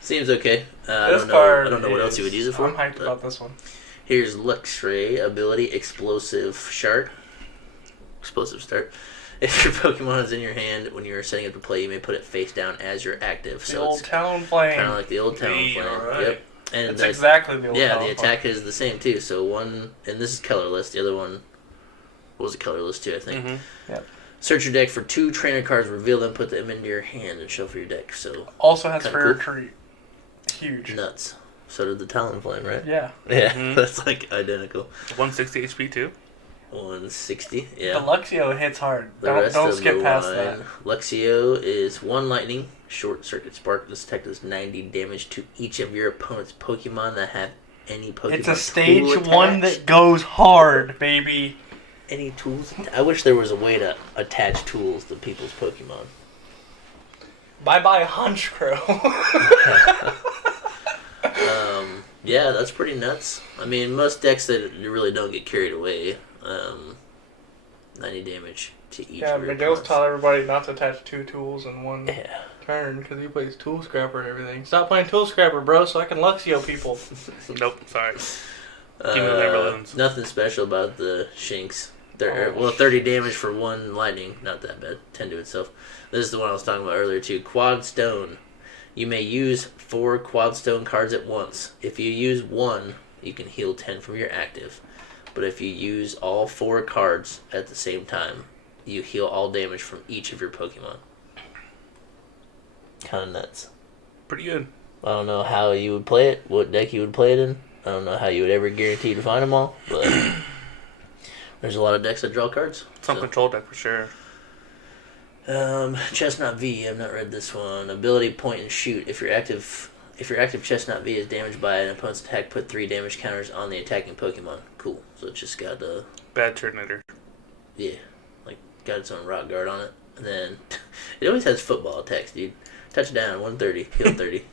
Seems okay. I don't know what else you would use it for. I'm hyped about this one. Here's Luxray ability, Explosive Start. If your Pokemon is in your hand when you are setting up to play, you may put it face down as you're active. The old Town Flame. Kind of like the old Town Flame. Right. Yep. And it's exactly the old Town Yeah, Flame. the attack is the same too. So one, and this is colorless. The other one was a colorless too, I think. Mm-hmm. Yep. Search your deck for 2 trainer cards, reveal them, put them into your hand, and shuffle your deck. So Also has kinda Fair cool. Treat. Huge. Nuts. So did the Talonflame, right? Yeah. Yeah, Mhm. that's like identical. 160 HP too. 160, yeah. The Luxio hits hard. The rest Don't of skip the past line. that. Luxio is 1 lightning, short circuit spark. This attack does 90 damage to each of your opponent's Pokemon that have any Pokemon. It's a tool stage 1 attached. that goes hard, baby. Any tools? I wish there was a way to attach tools to people's Pokemon. Bye-bye Honchkrow. Yeah, that's pretty nuts. I mean, most decks that really don't get carried away, 90 damage to each Yeah, of your Miguel's opponents. taught everybody not to attach 2 tools in one Yeah. turn because he plays Tool Scrapper and everything. Stop playing Tool Scrapper, bro, so I can Luxio people. Nope, sorry. King of the Neverlands. Nothing special about the Shinx. They're, 30 damage for 1 lightning. Not that bad. 10 to itself. This is the one I was talking about earlier, too. Quad Stone. You may use 4 Quad Stone cards at once. If you use 1, you can heal 10 from your active. But if you use all 4 cards at the same time, you heal all damage from each of your Pokemon. Kind of nuts. Pretty good. I don't know how you would play it, what deck you would play it in. I don't know how you would ever guarantee to find them all, but there's a lot of decks that draw cards. Some control deck for sure. Chestnut V, I've not read this one. Ability point and shoot. If your active Chestnut V is damaged by an opponent's attack, put 3 damage counters on the attacking Pokemon. Cool. So it's just got Bad Turtonator. yeah, like got its own rock guard on it. And then it always has football attacks, dude. Touchdown, 130, heal 30.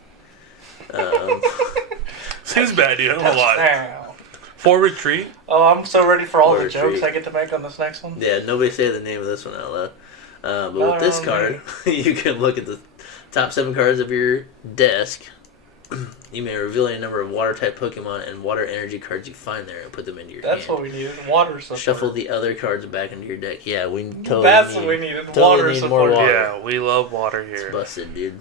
Seems bad, dude. I don't know why. Touchdown. 4 retreat. Oh, I'm so ready for all the Or jokes treat. I get to make on this next one. Yeah, nobody say the name of this one out loud. But No, with this no, card, you can look at the top 7 cards of your desk. You may reveal a number of water-type Pokemon and water energy cards you find there and put them into your That's hand. what we needed. Water support. Shuffle the other cards back into your deck. Yeah, we totally That's need, what we needed. totally Water need support. more water. Yeah, we love water It's here. busted, dude.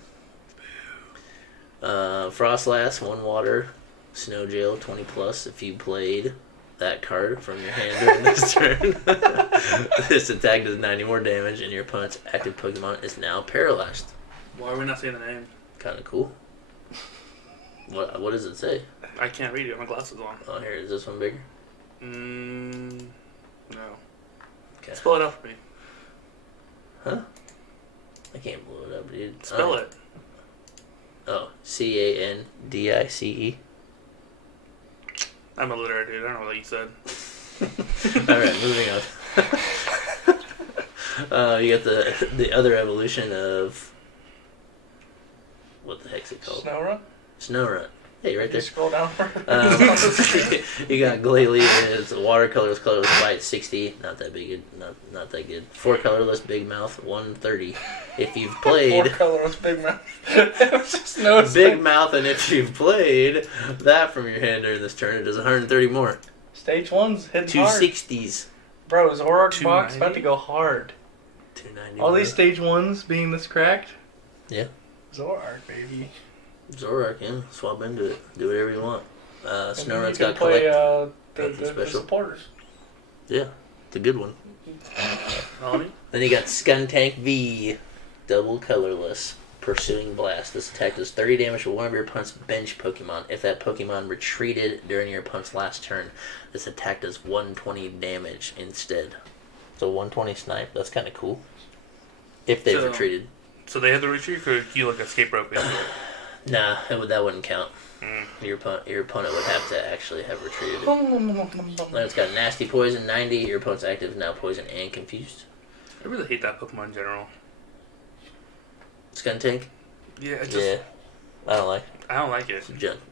Frostlass, 1 water. Snow Jail, 20 plus. If you played that card from your hand during this turn, this attack does 90 more damage, and your opponent's active Pokemon is now paralyzed. Why are we not saying the name? Kind of cool. What does it say? I can't read it. My glasses on. Oh, here, is this one bigger? No. Okay. Spell it out for me. Huh? I can't blow it up, dude. Spell it. Oh, Candice. I'm illiterate, dude. I don't know what you said. Alright, moving on. You got the other evolution of what the heck's it called? Snow Run. Hey, right there. Scroll down. You got Glalie is watercolorless, colorless, white 60. Not that big. Not that good. 4 colorless, big mouth 130. If you've played 4 colorless, big mouth. Just no big mouth, and if you've played that from your hand during this turn, it does 130 more. Stage 1's hitting hard. 260s. Bro, is Zoroark box about to go hard? 290. All these stage 1s being this cracked? Yeah. Zoroark, baby. Zoroark, yeah. Swap into it. Do whatever you want. Snowrun's got collect. The supporters. Yeah, it's a good one. Then you got Skuntank V, double colorless, pursuing blast. This attack does 30 damage to one of your opponent's bench Pokemon. If that Pokemon retreated during your opponent's last turn, this attack does 120 damage instead. So 120 snipe. That's kind of cool. If they've retreated. So they have to retreat, or you like escape rope? Nah, that wouldn't count. Your opponent would have to actually have retreated. Then it's got nasty poison 90. Your opponent's active is now poison and confused. I really hate that Pokemon in general. Skuntank? Yeah, I don't like it. I don't like it.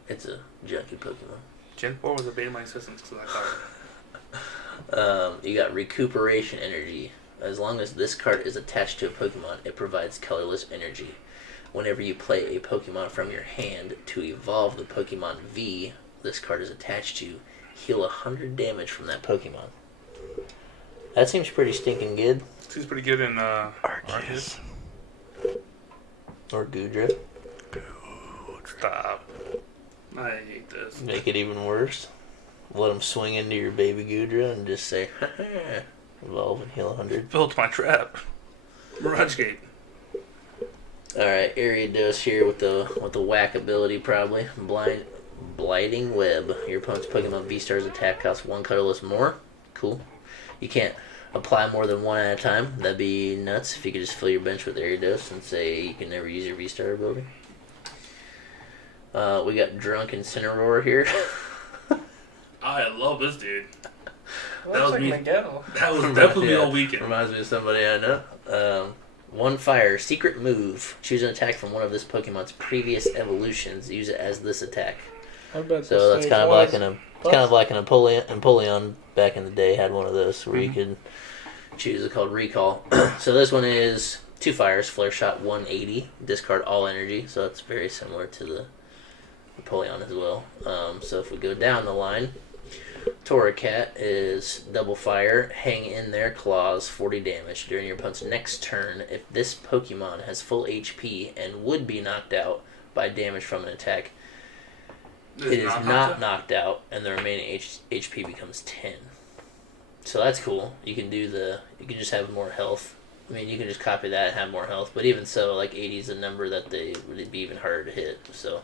It's a junky Pokemon. Gen 4 was a beta of my existence because I thought. You got recuperation energy. As long as this card is attached to a Pokemon, it provides colorless energy. Whenever you play a Pokemon from your hand to evolve the Pokemon V this card is attached to, heal 100 damage from that Pokemon. That seems pretty stinking good. Seems pretty good in Arceus. Or Goodra. Stop. I hate this. Make it even worse. Let them swing into your baby Goodra and just say, evolve and heal 100. Built my trap. Mirage Gate. Alright, Ariados here with the whack ability probably. Blighting Web. Your opponent's Pokemon V-Star's attack costs 1 colorless more. Cool. You can't apply more than 1 at a time. That'd be nuts if you could just fill your bench with Ariados and say you can never use your V-Star ability. We got Drunk Incineroar here. I love this dude. That was like Miguel. That was definitely all weekend. Reminds me of somebody I know. 1 fire, secret move. Choose an attack from one of this Pokemon's previous evolutions. Use it as this attack. So that's kind of like an Empoleon back in the day had one of those where you could choose. It's called Recall. So this one is 2 fires, Flare Shot 180, discard all energy. So that's very similar to the Empoleon as well. So if we go down the line, Torracat is double fire, hang in there, claws, 40 damage. During your opponent's next turn, if this Pokemon has full HP and would be knocked out by damage from an attack, it is not knocked out, and the remaining HP becomes 10. So that's cool. You can just have more health. I mean, you can just copy that and have more health, but even so, like 80 is a number that would be even harder to hit, so...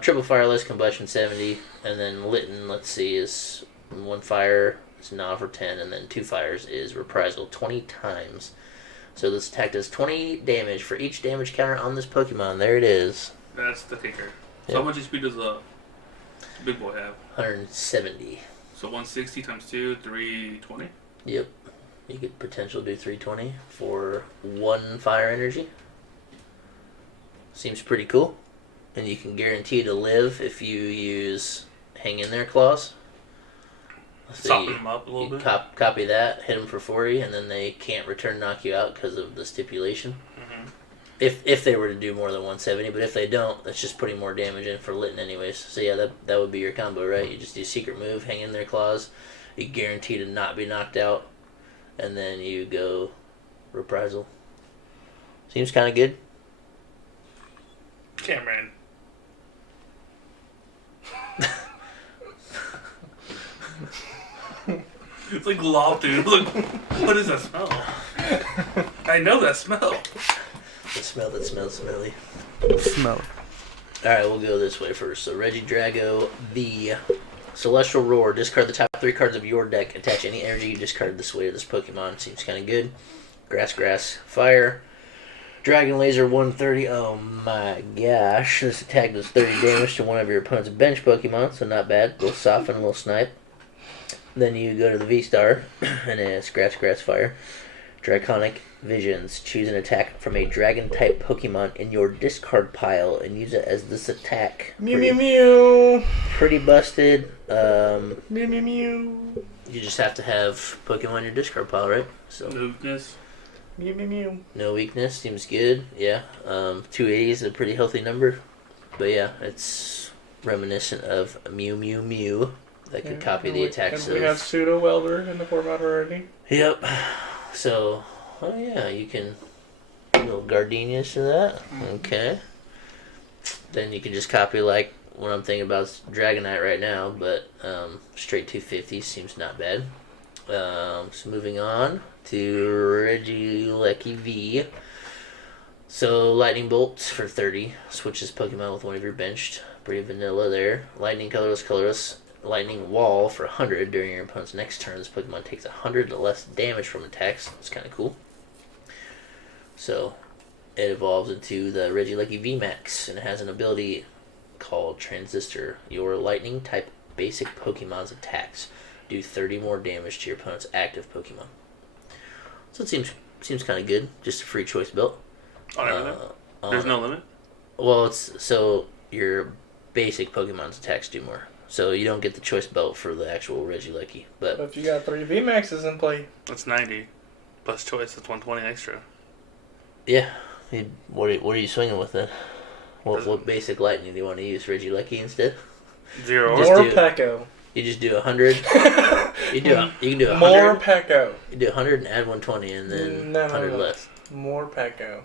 triple fireless, combustion 70, and then Litten, let's see, is 1 fire, is Gnaw for 10, and then 2 fires is Reprisal 20 times. So this attack does 20 damage for each damage counter on this Pokemon. There it is. That's the kicker. Yep. So how much HP does the big boy have? 170. So 160 times 2, 320? Yep. You could potentially do 320 for 1 fire energy. Seems pretty cool. And you can guarantee to live if you use Hang In There clause. Soften them up a little bit. Copy that, hit them for 40, and then they can't return knock you out because of the stipulation. Mm-hmm. If they were to do more than 170, but if they don't, that's just putting more damage in for Litten anyways. So yeah, that would be your combo, right? You just do secret move, Hang In There clause, you guarantee to not be knocked out, and then you go Reprisal. Seems kind of good. Cameron. It's like love, dude. Look, what is that smell? I know that smell. The smell that smells smelly. Smell. Alright, we'll go this way first. So Regidrago, the Celestial Roar. Discard the top 3 cards of your deck. Attach any energy you discarded this way to this Pokemon. Seems kind of good. Grass, Fire. Dragon Laser 130. Oh my gosh. This attack does 30 damage to one of your opponent's bench Pokemon, so not bad. A little Soften, a little Snipe. Then you go to the V-Star, and it's Grass, Fire. Draconic Visions. Choose an attack from a dragon-type Pokemon in your discard pile and use it as this attack. Mew mew mew. Pretty busted. Mew mew mew. You just have to have Pokemon in your discard pile, right? So No weakness. Mew mew mew. no weakness. Seems good. Yeah. 280 is a pretty healthy number. But yeah, it's reminiscent of Mew Mew Mew. That could copy the attacks and we have Pseudo Welder in the format already. Yep. So, oh yeah, you can little gardenias to that. Okay. Then you can just copy like what I'm thinking about is Dragonite right now, but straight 250 seems not bad. So moving on to Regieleki V. So Lightning Bolts for 30 switches Pokemon with one of your benched. Pretty vanilla there. Lightning colorless. Lightning Wall for 100 during your opponent's next turn. This Pokemon takes 100 less damage from attacks. It's kind of cool. So it evolves into the Regieleki VMAX, and it has an ability called Transistor. Your Lightning type basic Pokemon's attacks do 30 more damage to your opponent's active Pokemon. So it seems kind of good. Just a free choice belt. On everything? There's no limit? Well, it's so your basic Pokemon's attacks do more. So you don't get the choice belt for the actual Regieleki. But if you got 3 VMAXs in play, that's 90. Plus choice, that's 120 extra. yeah. What are you swinging with then? What basic lightning do you want to use? Regieleki instead? 0 Just more do- Pecco. You just do 100. You can do 100. More Pecco. You do 100 and add 120 and then 100 less. More Pecco.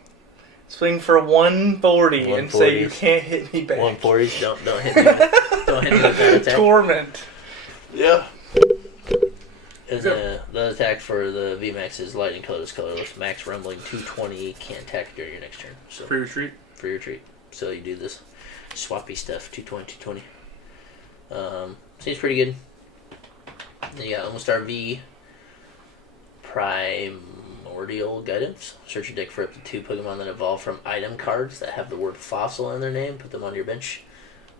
Swing for 140 and say you 140s. can't hit me back. 140s. Don't hit me. Don't hit me with that attack. Torment. Yeah. And the attack for the VMAX is Lightning colorless. Max Rumbling 220. Can't attack during your next turn. So free retreat. Free retreat. So you do this swappy stuff. 220. Seems pretty good. Then you got Almost RV. Primordial Guidance. Search your deck for up to 2 Pokemon that evolve from item cards that have the word fossil in their name. Put them on your bench.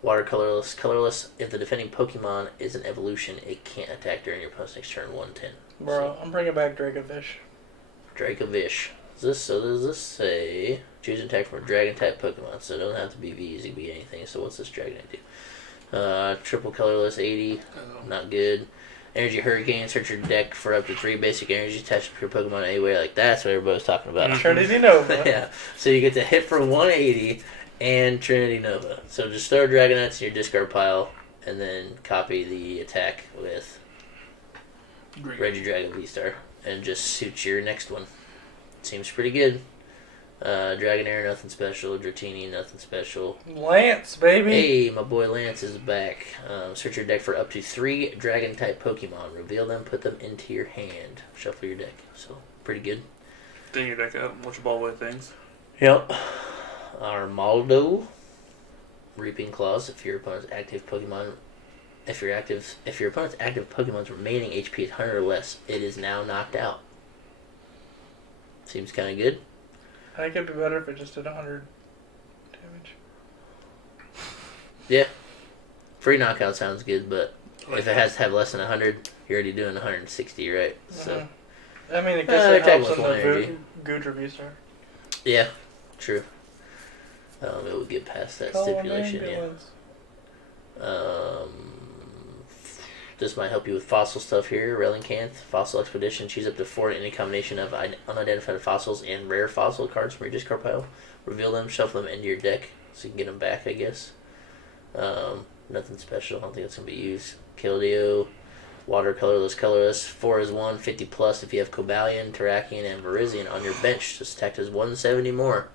Water colorless. If the defending Pokemon is an evolution, it can't attack during your opponent's next turn. 110. Bro, I'm bringing back Dracovish. Dracovish. Does this say choose an attack from a dragon type Pokemon? So it doesn't have to be V's, it can be anything. So what's this Dragonite do? Triple colorless 80. Not good. Energy Hurricane. Search your deck for up to 3 basic energy attached to your Pokemon anyway. Like that's what everybody was talking about. Trinity Nova. Yeah. So you get to hit for 180 and Trinity Nova. So just throw Dragonites in your discard pile and then copy the attack with Regidrago V-Star and just suit your next one. Seems pretty good. Dragonair, nothing special. Dratini, nothing special. Lance, baby. Hey, my boy Lance is back. Search your deck for up to 3 Dragon-type Pokemon. Reveal them, put them into your hand. Shuffle your deck. So, pretty good. Thin your deck out. Watch your ball away things. Yep. Armaldo. Reaping Claws. If your opponent's active Pokemon... If your opponent's active Pokemon's remaining HP is 100 or less, it is now knocked out. Seems kind of good. I think it'd be better if it just did 100 damage. Yeah. Free knockout sounds good, but if it has to have less than 100, you're already doing 160, right? So. I mean, it they're guess it helps taking on one energy. the Gudra V-Star. Yeah, true. It would get past that stipulation, yeah. This might help you with fossil stuff here. Relincanth, Fossil Expedition. Choose up to 4 in any combination of unidentified fossils and rare fossil cards from your discard pile. Reveal them, shuffle them into your deck so you can get them back, I guess. Nothing special. I don't think it's going to be used. Keldeo, Water colorless. 4 is 1, 50 plus if you have Cobalion, Terrakion, and Virizion on your bench. Just attack as 170 more.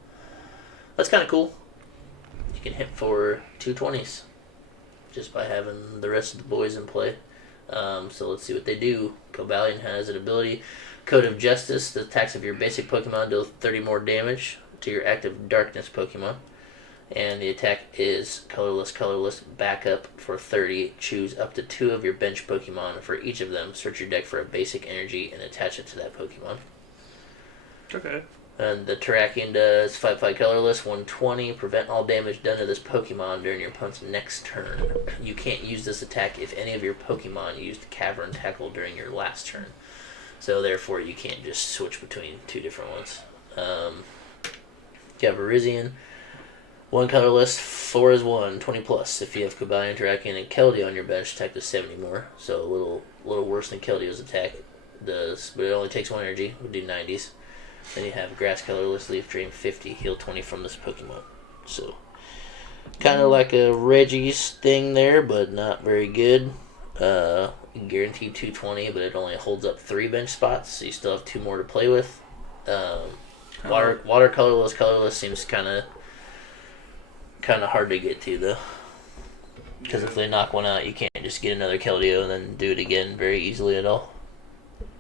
That's kind of cool. You can hit for 220s just by having the rest of the boys in play. So let's see what they do. Cobalion has an ability, Code of Justice. The attacks of your basic Pokemon deal 30 more damage to your active Darkness Pokemon. And the attack is colorless, backup for 30. Choose up to 2 of your bench Pokemon. For each of them, search your deck for a basic energy and attach it to that Pokemon. Okay. And the Terrakion does 5 colorless, 120. Prevent all damage done to this Pokemon during your opponent's next turn. You can't use this attack if any of your Pokemon used Cavern Tackle during your last turn. So therefore, you can't just switch between two different ones. You have Virizion. 1 colorless, 4 is 1, 20 plus. If you have Kabali interacting and Keldeo on your bench, attack does 70 more. So a little worse than Keldeo's attack does, but it only takes 1 energy. We'll do 90s. Then you have Grass colorless, Leaf Drain 50, heal 20 from this Pokemon. So kind of like a Reggie's thing there, but not very good. Guaranteed 220, but it only holds up 3 bench spots, so you still have 2 more to play with. Water colorless seems kind of hard to get to though, because if they knock one out, you can't just get another Keldeo and then do it again very easily at all.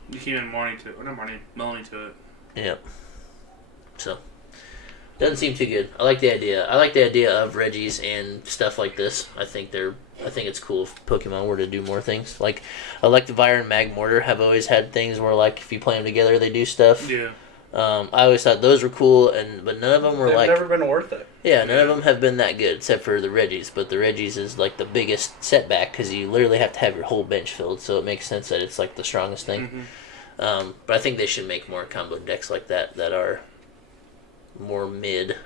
You can't even Melanie to it. Yep. So doesn't seem too good. I like the idea. I like the idea of Reggie's and stuff like this. I think it's cool if Pokemon were to do more things. Like I like the Vire and Magmortar have always had things where like if you play them together, they do stuff. Yeah. I always thought those were cool, but none of them were They've never been worth it. Yeah, none of them have been that good, except for the Reggies. But the Reggies is like the biggest setback because you literally have to have your whole bench filled, so it makes sense that it's like the strongest thing. Mm-hmm. But I think they should make more combo decks like that are more mid,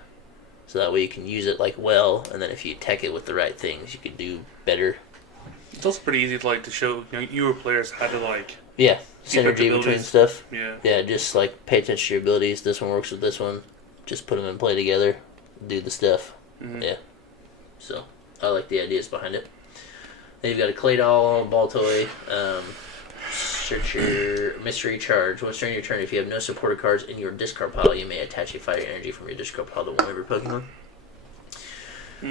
so that way you can use it like well, and then if you tech it with the right things, you can do better. It's also pretty easy to show newer players how to yeah, synergy between stuff. Yeah, just pay attention to your abilities. This one works with this one. Just put them in play together. Do the stuff. Mm-hmm. Yeah. So I like the ideas behind it. Then you've got a Claydol, Baltoy. Search your Mystery Charge. Once during your turn, if you have no supported cards in your discard pile, you may attach a fire energy from your discard pile to one of your Pokemon.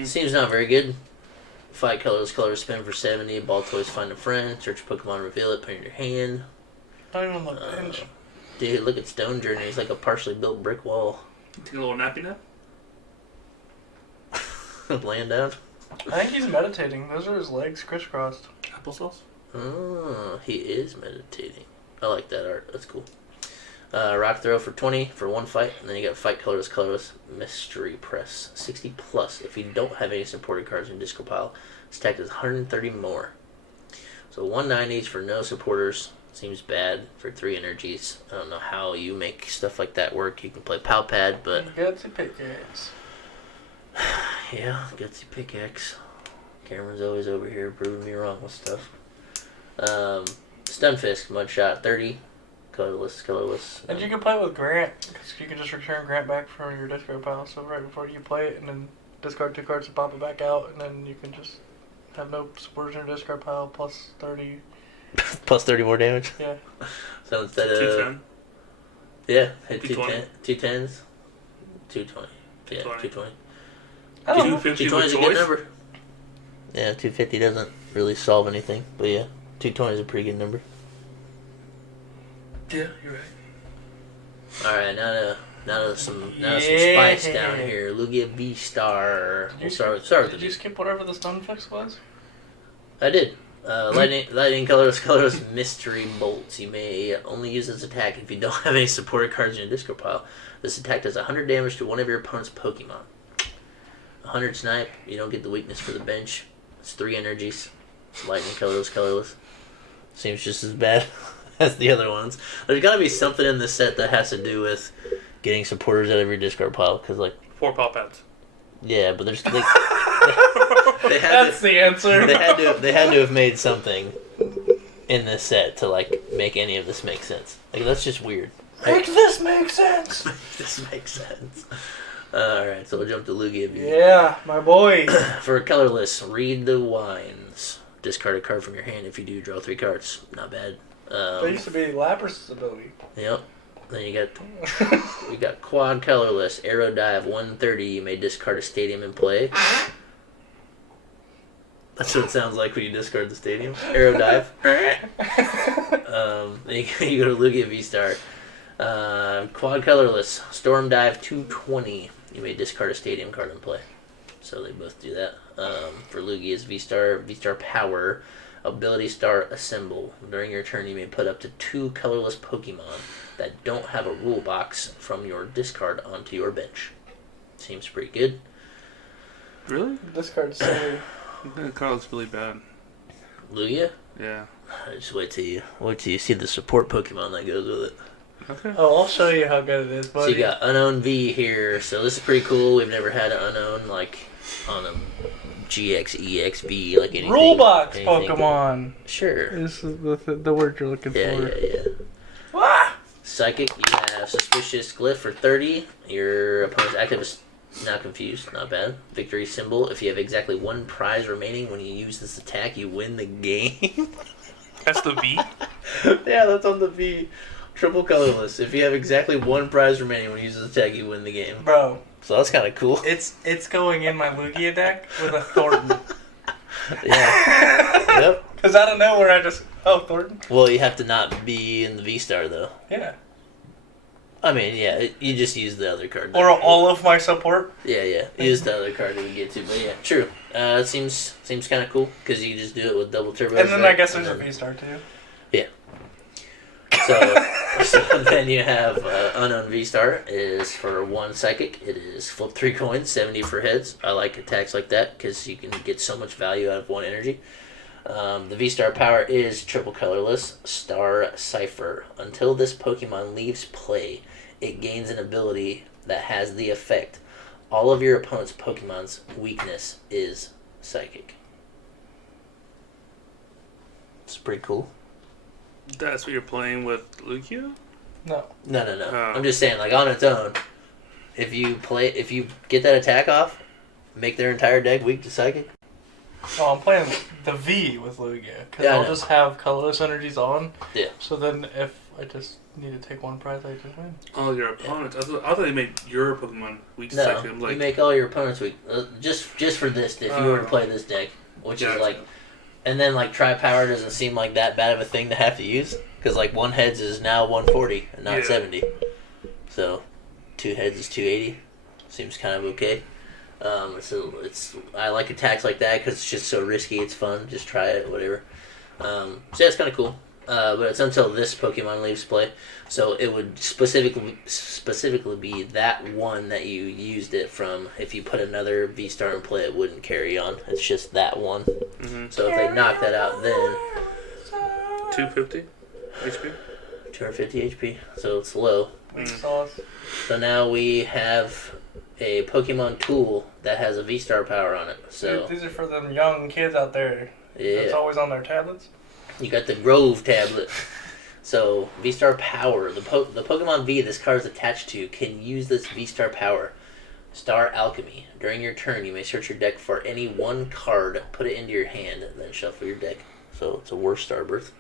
Seems not very good. 5 colors spin for 70. Baltoys find a friend. Search Pokemon, reveal it, put it in your hand. Not even look bench. Dude, look at Stone Journey. It's like a partially built brick wall. Take a little nappy nap? Laying down? I think he's meditating. Those are his legs crisscrossed. Applesauce? Oh, he is meditating. I like that art. That's cool. Rock Throw for 20 for 1 fight. And then you got Fight colorless, Mystery Press. 60 plus. If you don't have any supported cards in your discard pile, this attack does 130 more. So 190s for no supporters. Seems bad for 3 energies. I don't know how you make stuff like that work. You can play Palpad, but... Gutsy Pickaxe. Yeah, Gutsy Pickaxe. Cameron's always over here proving me wrong with stuff. Stunfisk, Mudshot, 30. Colorless. And you can play with Grant, because you can just return Grant back from your discard pile. So right before you play it, and then discard 2 cards and pop it back out, and then you can just have no supporters in your discard pile, plus 30. Plus 30 more damage? Yeah. So instead of... 210. Yeah, hit 210. 210s. 220. Yeah, 220. I don't know. 250 220 with is a choice? good number. Yeah, 250 doesn't really solve anything, but yeah, 220 is a pretty good number. Yeah, you're right. Alright, now to some spice down here. Lugia V-Star. We'll start with Did you skip whatever the Stunfisk was? I did. Lightning colorless Mystery Bolts. You may only use this attack if you don't have any supported cards in your discard pile. This attack does 100 damage to one of your opponent's Pokemon. 100 snipe. You don't get the weakness for the bench. It's 3 energies. Lightning colorless. Seems just as bad as the other ones. There's got to be something in this set that has to do with getting supporters out of your discard pile. Because 4 Palpads. Yeah, but there's... That's the answer. They had to have made something in this set to make any of this make sense. That's just weird. Make this make sense. This makes sense. Alright, so we'll jump to Lugia. Yeah, my boy. For colorless, read the wines. Discard a card from your hand. If you do, draw 3 cards. Not bad. That used to be Lapras' ability. Yep. Then you got quad colorless. Arrow Dive 130. You may discard a stadium in play. That's what it sounds like when you discard the stadium. Arrow Dive. Then you go to Lugia V-Star. Quad colorless. Storm Dive 220. You may discard a stadium card in play. So they both do that. For Lugia's V-Star Power. Ability Star Assemble. During your turn, you may put up to 2 colorless Pokemon that don't have a rule box from your discard onto your bench. Seems pretty good. Really? Discard's silly. That card looks really bad. Lugia? Yeah. Just wait till you see the support Pokemon that goes with it. Okay. Oh, I'll show you how good it is, buddy. So you got Unknown V here. So this is pretty cool. We've never had an Unknown like on a GX, EX, V, like anything. Rule box anything. Pokemon. Sure. This is the word you're looking Yeah, for. yeah. Ah! Psychic, you have Suspicious Glyph for 30. Your opponent's active is now confused. Not bad. Victory symbol. If you have exactly one prize remaining when you use this attack, you win the game. That's the V? Yeah, that's on the V. Triple colorless. If you have exactly one prize remaining when you use this attack, you win the game. Bro, So that's kind of cool. it's going in my Lugia deck with a Thornton. Yeah. Yep. Because out of nowhere, I just... Oh, Thornton? Well, you have to not be in the V-Star, though. Yeah. I mean, yeah, you just use the other card. Or all of my support. Yeah. Use the other card that we get to. But yeah, true. It seems kind of cool because you can just do it with double turbo. And then I guess there's a V-Star, too. Yeah. So then you have Unknown V-Star is for 1 Psychic. It is flip 3 coins, 70 for heads. I like attacks like that because you can get so much value out of 1 energy. The V-Star power is triple colorless, Star Cipher. Until this Pokemon leaves play, it gains an ability that has the effect. All of your opponent's Pokemon's weakness is Psychic. It's pretty cool. That's what you're playing with Lugia? No. No. Oh. I'm just saying, like, on its own, if you get that attack off, make their entire deck weak to Psychic. Oh, I'm playing the V with Lugia. Because Yeah, I I'll know. just have colorless energies on. Yeah. So then if I just need to take one prize, I just win. Oh, your opponents. I thought they made your Pokemon weak to No, Psychic. I'm like, you make all your opponents weak. Just for this, if you were to play this deck, which is gotcha. like... And then, like, Tri-Power doesn't seem like that bad of a thing to have to use. Because, like, 1 heads is now 140 and not Yeah. 70. So, 2 heads is 280. Seems kind of okay. I like attacks like that because it's just so risky. It's fun. Just try it, whatever. So, yeah, it's kind of cool. But it's until this Pokemon leaves play. So, it would specifically be that one that you used it from. If you put another V-Star in play, it wouldn't carry on. It's just that one. mm-hmm. So if they knock that out, then 250 HP? 250 HP. So it's low. Sauce. So now we have a Pokemon tool that has a V-Star power on it. So These are for them young kids out there. It's yeah, always on their tablets. you got the Grove tablet. So V-Star power, the Pokemon V this card is attached to can use this V-Star power. Star Alchemy. During your turn, you may search your deck for any one card, put it into your hand, and then shuffle your deck. So it's a worse Starbirth,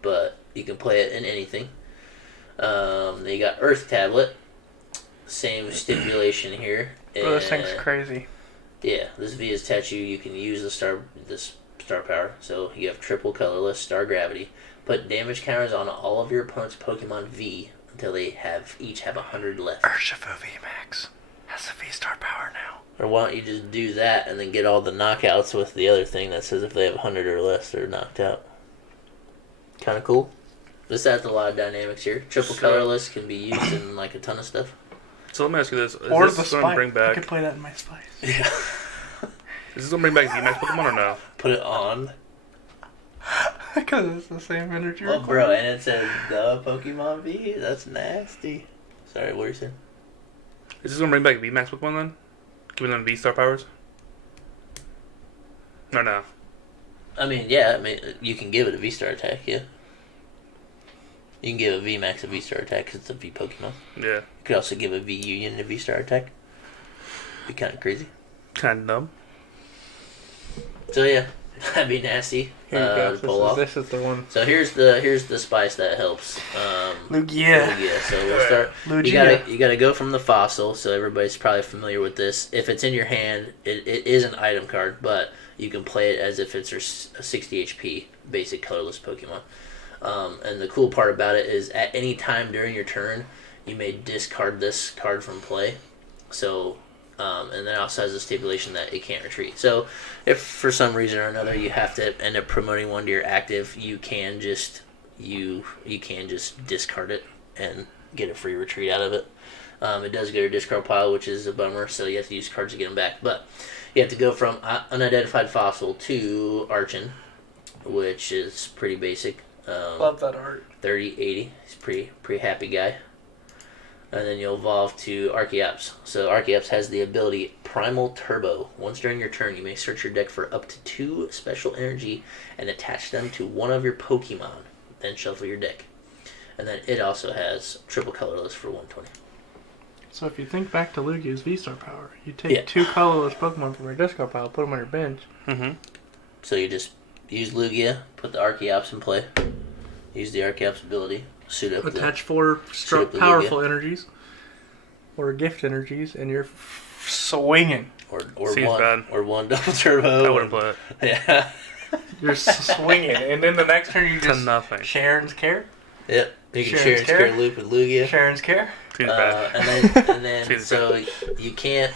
but you can play it in anything. Then you got Earth Tablet. Same stipulation here. Bro, this thing's crazy. Yeah, this V is attached to you. You can use this star power. So you have triple colorless Star Gravity. Put damage counters on all of your opponent's Pokemon V until they each have 100 left. Urshifu VMAX has a V-Star power now. Or why don't you just do that and then get all the knockouts with the other thing that says if they have 100 or less, they're knocked out. Kind of cool. This adds a lot of dynamics here. Triple colorless can be used in like a ton of stuff. So let me ask you this. Is Or the this going to Spike. bring I back... could play that in my Spice. Yeah. Is this going to bring back VMAX Pokemon or no? Put it on. Because it's the same energy. Oh, bro, and it says the Pokemon V? That's nasty. Sorry, what were you saying? Is this going to bring back VMAX Pokemon then? Giving them V-Star powers? No. I mean, yeah, you can give it a V-Star attack, yeah. You can give a VMAX a V-Star attack because it's a V Pokemon. Yeah. You could also give a V-Union a V-Star attack. Be kind of crazy. Kind of dumb. So yeah, that'd be nasty. Here you go. To pull off. This is the one. So here's the spice that helps. Lugia. So we'll start. Lugia. You gotta go from the fossil. So everybody's probably familiar with this. If it's in your hand, it is an item card, but you can play it as if it's a 60 HP basic colorless Pokemon. And the cool part about it is at any time during your turn, you may discard this card from play. So, and then it also has a stipulation that it can't retreat. So, if for some reason or another you have to end up promoting one to your active, you can just discard it and get a free retreat out of it. It does go to your discard pile, which is a bummer. So you have to use cards to get them back. But you have to go from unidentified fossil to Archon. which is pretty basic. Love that art. 30, 80. He's pretty happy guy. And then you'll evolve to Archeops. So Archeops has the ability Primal Turbo. Once during your turn, you may search your deck for up to 2 special energy and attach them to one of your Pokemon. Then shuffle your deck. And then it also has triple colorless for 120. So if you think back to Lugia's V-Star power, you take 2 colorless Pokemon from your discard pile, put them on your bench. Mm-hmm. So you just use Lugia, put the Archeops in play, use the Archeops ability, suit up Attach 4 powerful energies or gift energies, and you're swinging. Or Seems one bad. or one double turbo. I wouldn't play it. Yeah. You're swinging, and then the next turn you To just nothing. Sharon's Care. Yep. You can Sharon's share and loop with Lugia. Sharon's Care. Seems bad. And then Seems so bad. you can't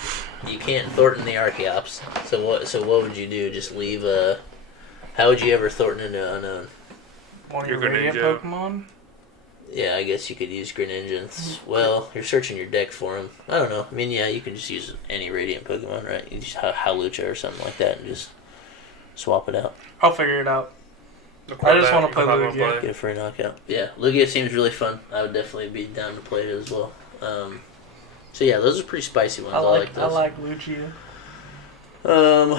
Thornton the Archeops. So what would you do? Just leave a. How would you ever Thornton into unknown? One of Your your Radiant Greninja. Pokemon. Yeah, I guess you could use Greninjas. Well, you're searching your deck for them. I don't know. I mean, yeah, you can just use any Radiant Pokemon, right? You just Hawlucha or something like that and just swap it out. I'll figure it out. I just want to play Lugia. Get it for a knockout. Yeah, Lugia seems really fun. I would definitely be down to play it as well. So yeah, those are pretty spicy ones. I like I those. like Lugia. Those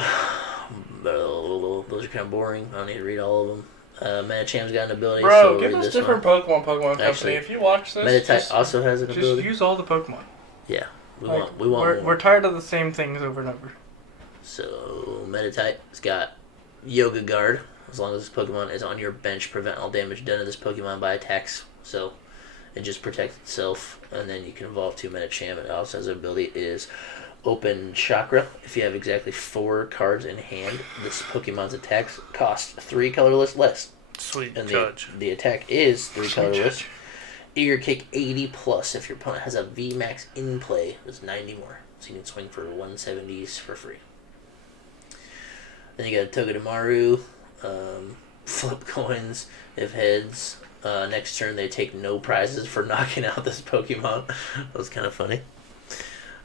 are kind of boring. I don't need to read all of them. Metacham's got an ability. Bro, so give read us this different one. Pokemon Company. Actually, If you watch this, Meditite also has an just ability. use all the Pokemon. Yeah, we Like, want more. we're tired of the same things over and over. So Meditite's got Yoga Guard. As long as this Pokemon is on your bench, prevent all damage done to this Pokemon by attacks. So it just protects itself, and then you can evolve to Medicham. It also has an ability is Open Chakra. If you have exactly 4 cards in hand, this Pokemon's attacks cost 3 colorless less. Sweet And judge. the attack is 3 Sweet colorless. judge. Eager Kick 80 plus. If your opponent has a VMAX in play, it's 90 more. So you can swing for 170s for free. Then you got Togedemaru. Flip coins. If heads, next turn they take no prizes for knocking out this Pokemon. That was kind of funny.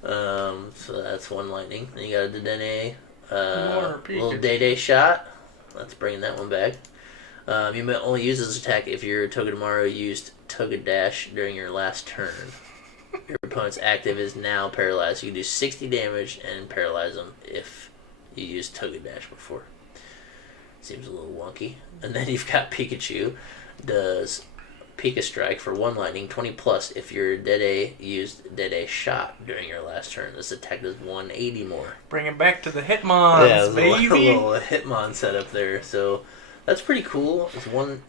So that's 1 lightning. Then you got a Dedenne. Little Day shot. Let's bring that one back. You may only use this attack if your Togedemaru used Togedash during your last turn. Your opponent's active is now paralyzed. You can do 60 damage and paralyze them if you used Togedash before. Seems a little wonky. And then you've got Pikachu. Does Pika Strike for 1 lightning, 20 plus if your Dede used Dede Shot during your last turn. This attack does 180 more. Bring it back to the Hitmons, baby. A little Hitmon setup there. So that's pretty cool.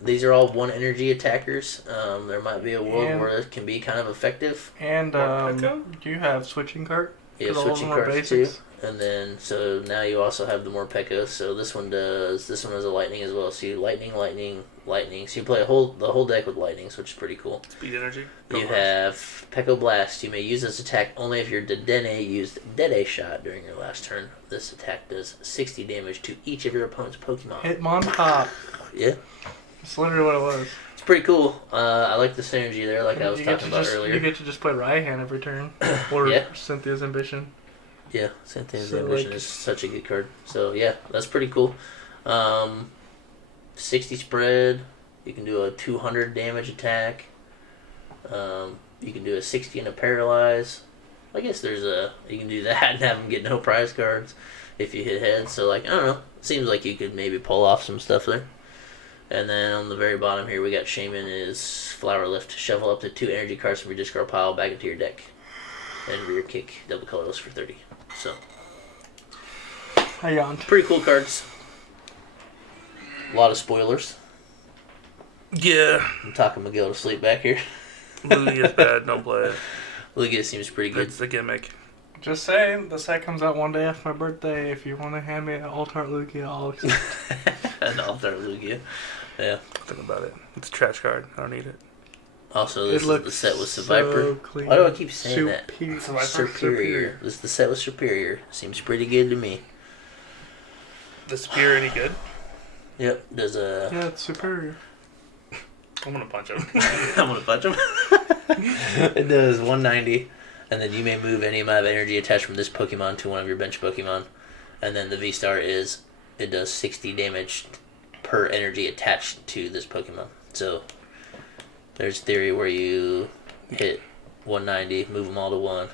These are all 1 energy attackers. There might be a world where it can be kind of effective. And do you have switching card? Yeah, switching cards too. And then, so now you also have the Morpeko. So this one has a lightning as well. So you lightning. So you play the whole deck with lightnings, which is pretty cool. Speed energy. You have Peko Blast. You may use this attack only if your Dedenne used Dede Shot during your last turn. This attack does 60 damage to each of your opponent's Pokemon. Hitmon Pop. Yeah. That's literally what it was. It's pretty cool. I like the synergy there, like I was talking about earlier. You get to just play Raihan every turn. Or Cynthia's Ambition. Yeah, Cynthia's Ambition is such a good card. So yeah, that's pretty cool. 60 spread. You can do a 200 damage attack. You can do a 60 and a paralyze. I guess you can do that and have them get no prize cards if you hit heads. So like, I don't know. Seems like you could maybe pull off some stuff there. And then on the very bottom here, we got Shaman is Flower Lift. Shovel up to 2 energy cards from your discard pile back into your deck. And Rear Kick, double colorless for 30. So, I yawned. pretty cool cards. A lot of spoilers. Yeah. I'm talking Miguel to sleep back here. Lugia's bad. Don't play it. Lugia seems pretty good. It's the gimmick. Just saying, the set comes out one day after my birthday. If you want to hand me an Altart Lugia, I'll accept. An Altar Lugia. Yeah. Think about it. It's a trash card. I don't need it. Also, this is the set with so Viper. clean. Why do I keep saying that? Superior. Superior. This is the set with Superior. Seems pretty good to me. The spear any good? Yep. Does a. Yeah, it's superior. I'm gonna punch him. I'm gonna punch him. It does 190, and then you may move any amount of energy attached from this Pokemon to one of your bench Pokemon, and then the V-Star is it does 60 damage per energy attached to this Pokemon. So there's theory where you hit 190, move them all to 1,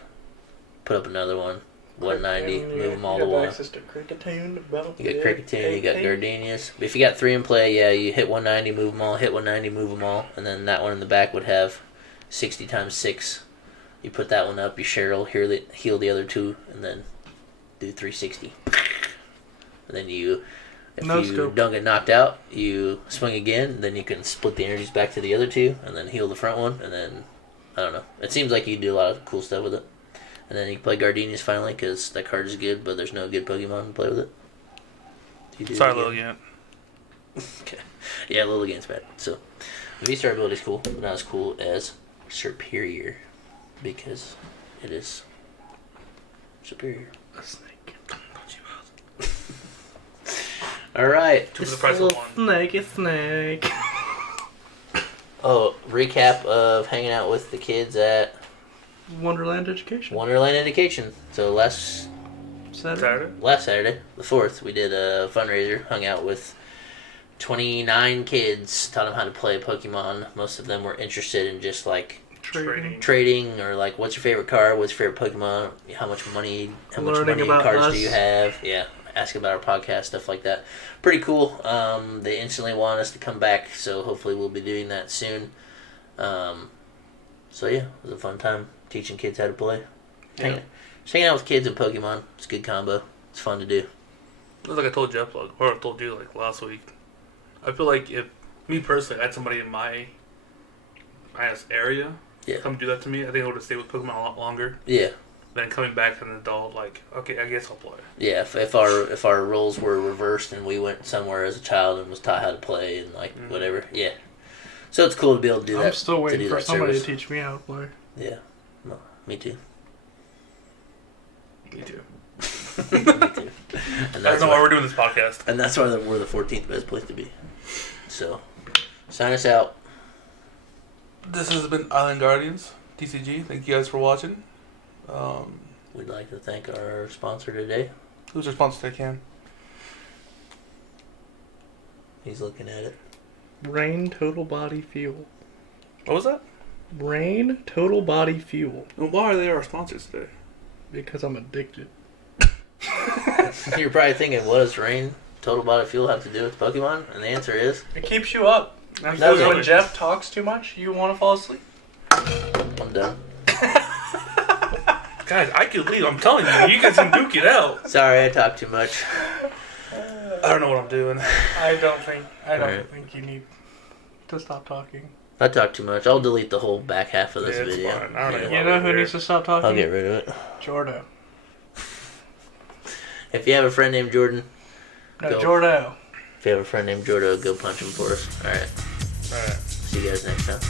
put up another one, 190, move them all to 1. You got Kricketune, you got Gardenias. But if you got 3 in play, yeah, you hit 190, move them all, hit 190, move them all, and then that one in the back would have 60 times 6. You put that one up, you Cheryl, heal the other 2, and then do 360. And then if you don't get knocked out, you swing again, and then you can split the energies back to the other 2, and then heal the front one, and then, I don't know. It seems like you can do a lot of cool stuff with it. And then you can play Gardenias finally, because that card is good, but there's no good Pokemon to play with it. Sorry, Lugia. Okay. Yeah, Lilligant's bad. So, the V-Star ability is cool, but not as cool as Superior, because it is superior. A snake. Alright. Took the price of one. Snake. Oh, recap of hanging out with the kids at Wonderland Education. So last Saturday, the 4th, we did a fundraiser, hung out with 29 kids, taught them how to play Pokemon. Most of them were interested in just like trading, or like, what's your favorite card, what's your favorite Pokemon, how much money in cards do you have, ask about our podcast, stuff like that. Pretty cool. They instantly want us to come back, so hopefully we'll be doing that soon. So yeah, it was a fun time teaching kids how to play. Just hanging out with kids and Pokemon, it's a good combo. It's fun to do. It was like I told Jeff, or I told you like last week. I feel like if me personally, I had somebody in my area come do that to me, I think I would have stayed with Pokemon a lot longer. Yeah. Then coming back as an adult, like, okay, I guess I'll play. Yeah, if our roles were reversed and we went somewhere as a child and was taught how to play and like whatever, yeah. So it's cool to be able to do that. I'm still waiting for somebody to teach me how to play. Yeah, well, me too. Me too. Me too. And that's why we're doing this podcast. And that's why we're the 14th best place to be. So, sign us out. This has been Island Guardians, TCG. Thank you guys for watching. We'd like to thank our sponsor today. Who's our sponsor today, Cam? He's looking at it. Rain Total Body Fuel. What was that? Rain Total Body Fuel. Well, why are they our sponsors today? Because I'm addicted. You're probably thinking, what does Rain Total Body Fuel have to do with Pokemon? And the answer is... it keeps you up. Because when Jeff talks too much, you want to fall asleep. I'm done. Guys, I could leave. I'm telling you. You guys can duke it out. Sorry, I talk too much. I don't know what I'm doing. I don't think you need to stop talking. I talk too much. I'll delete the whole back half of this video. Fine. I don't You know who needs to stop talking? I'll get rid of it. Jordo. If you have a friend named Jordan... No, Jordo. If you have a friend named Jordo, go punch him for us. Alright. See you guys next time.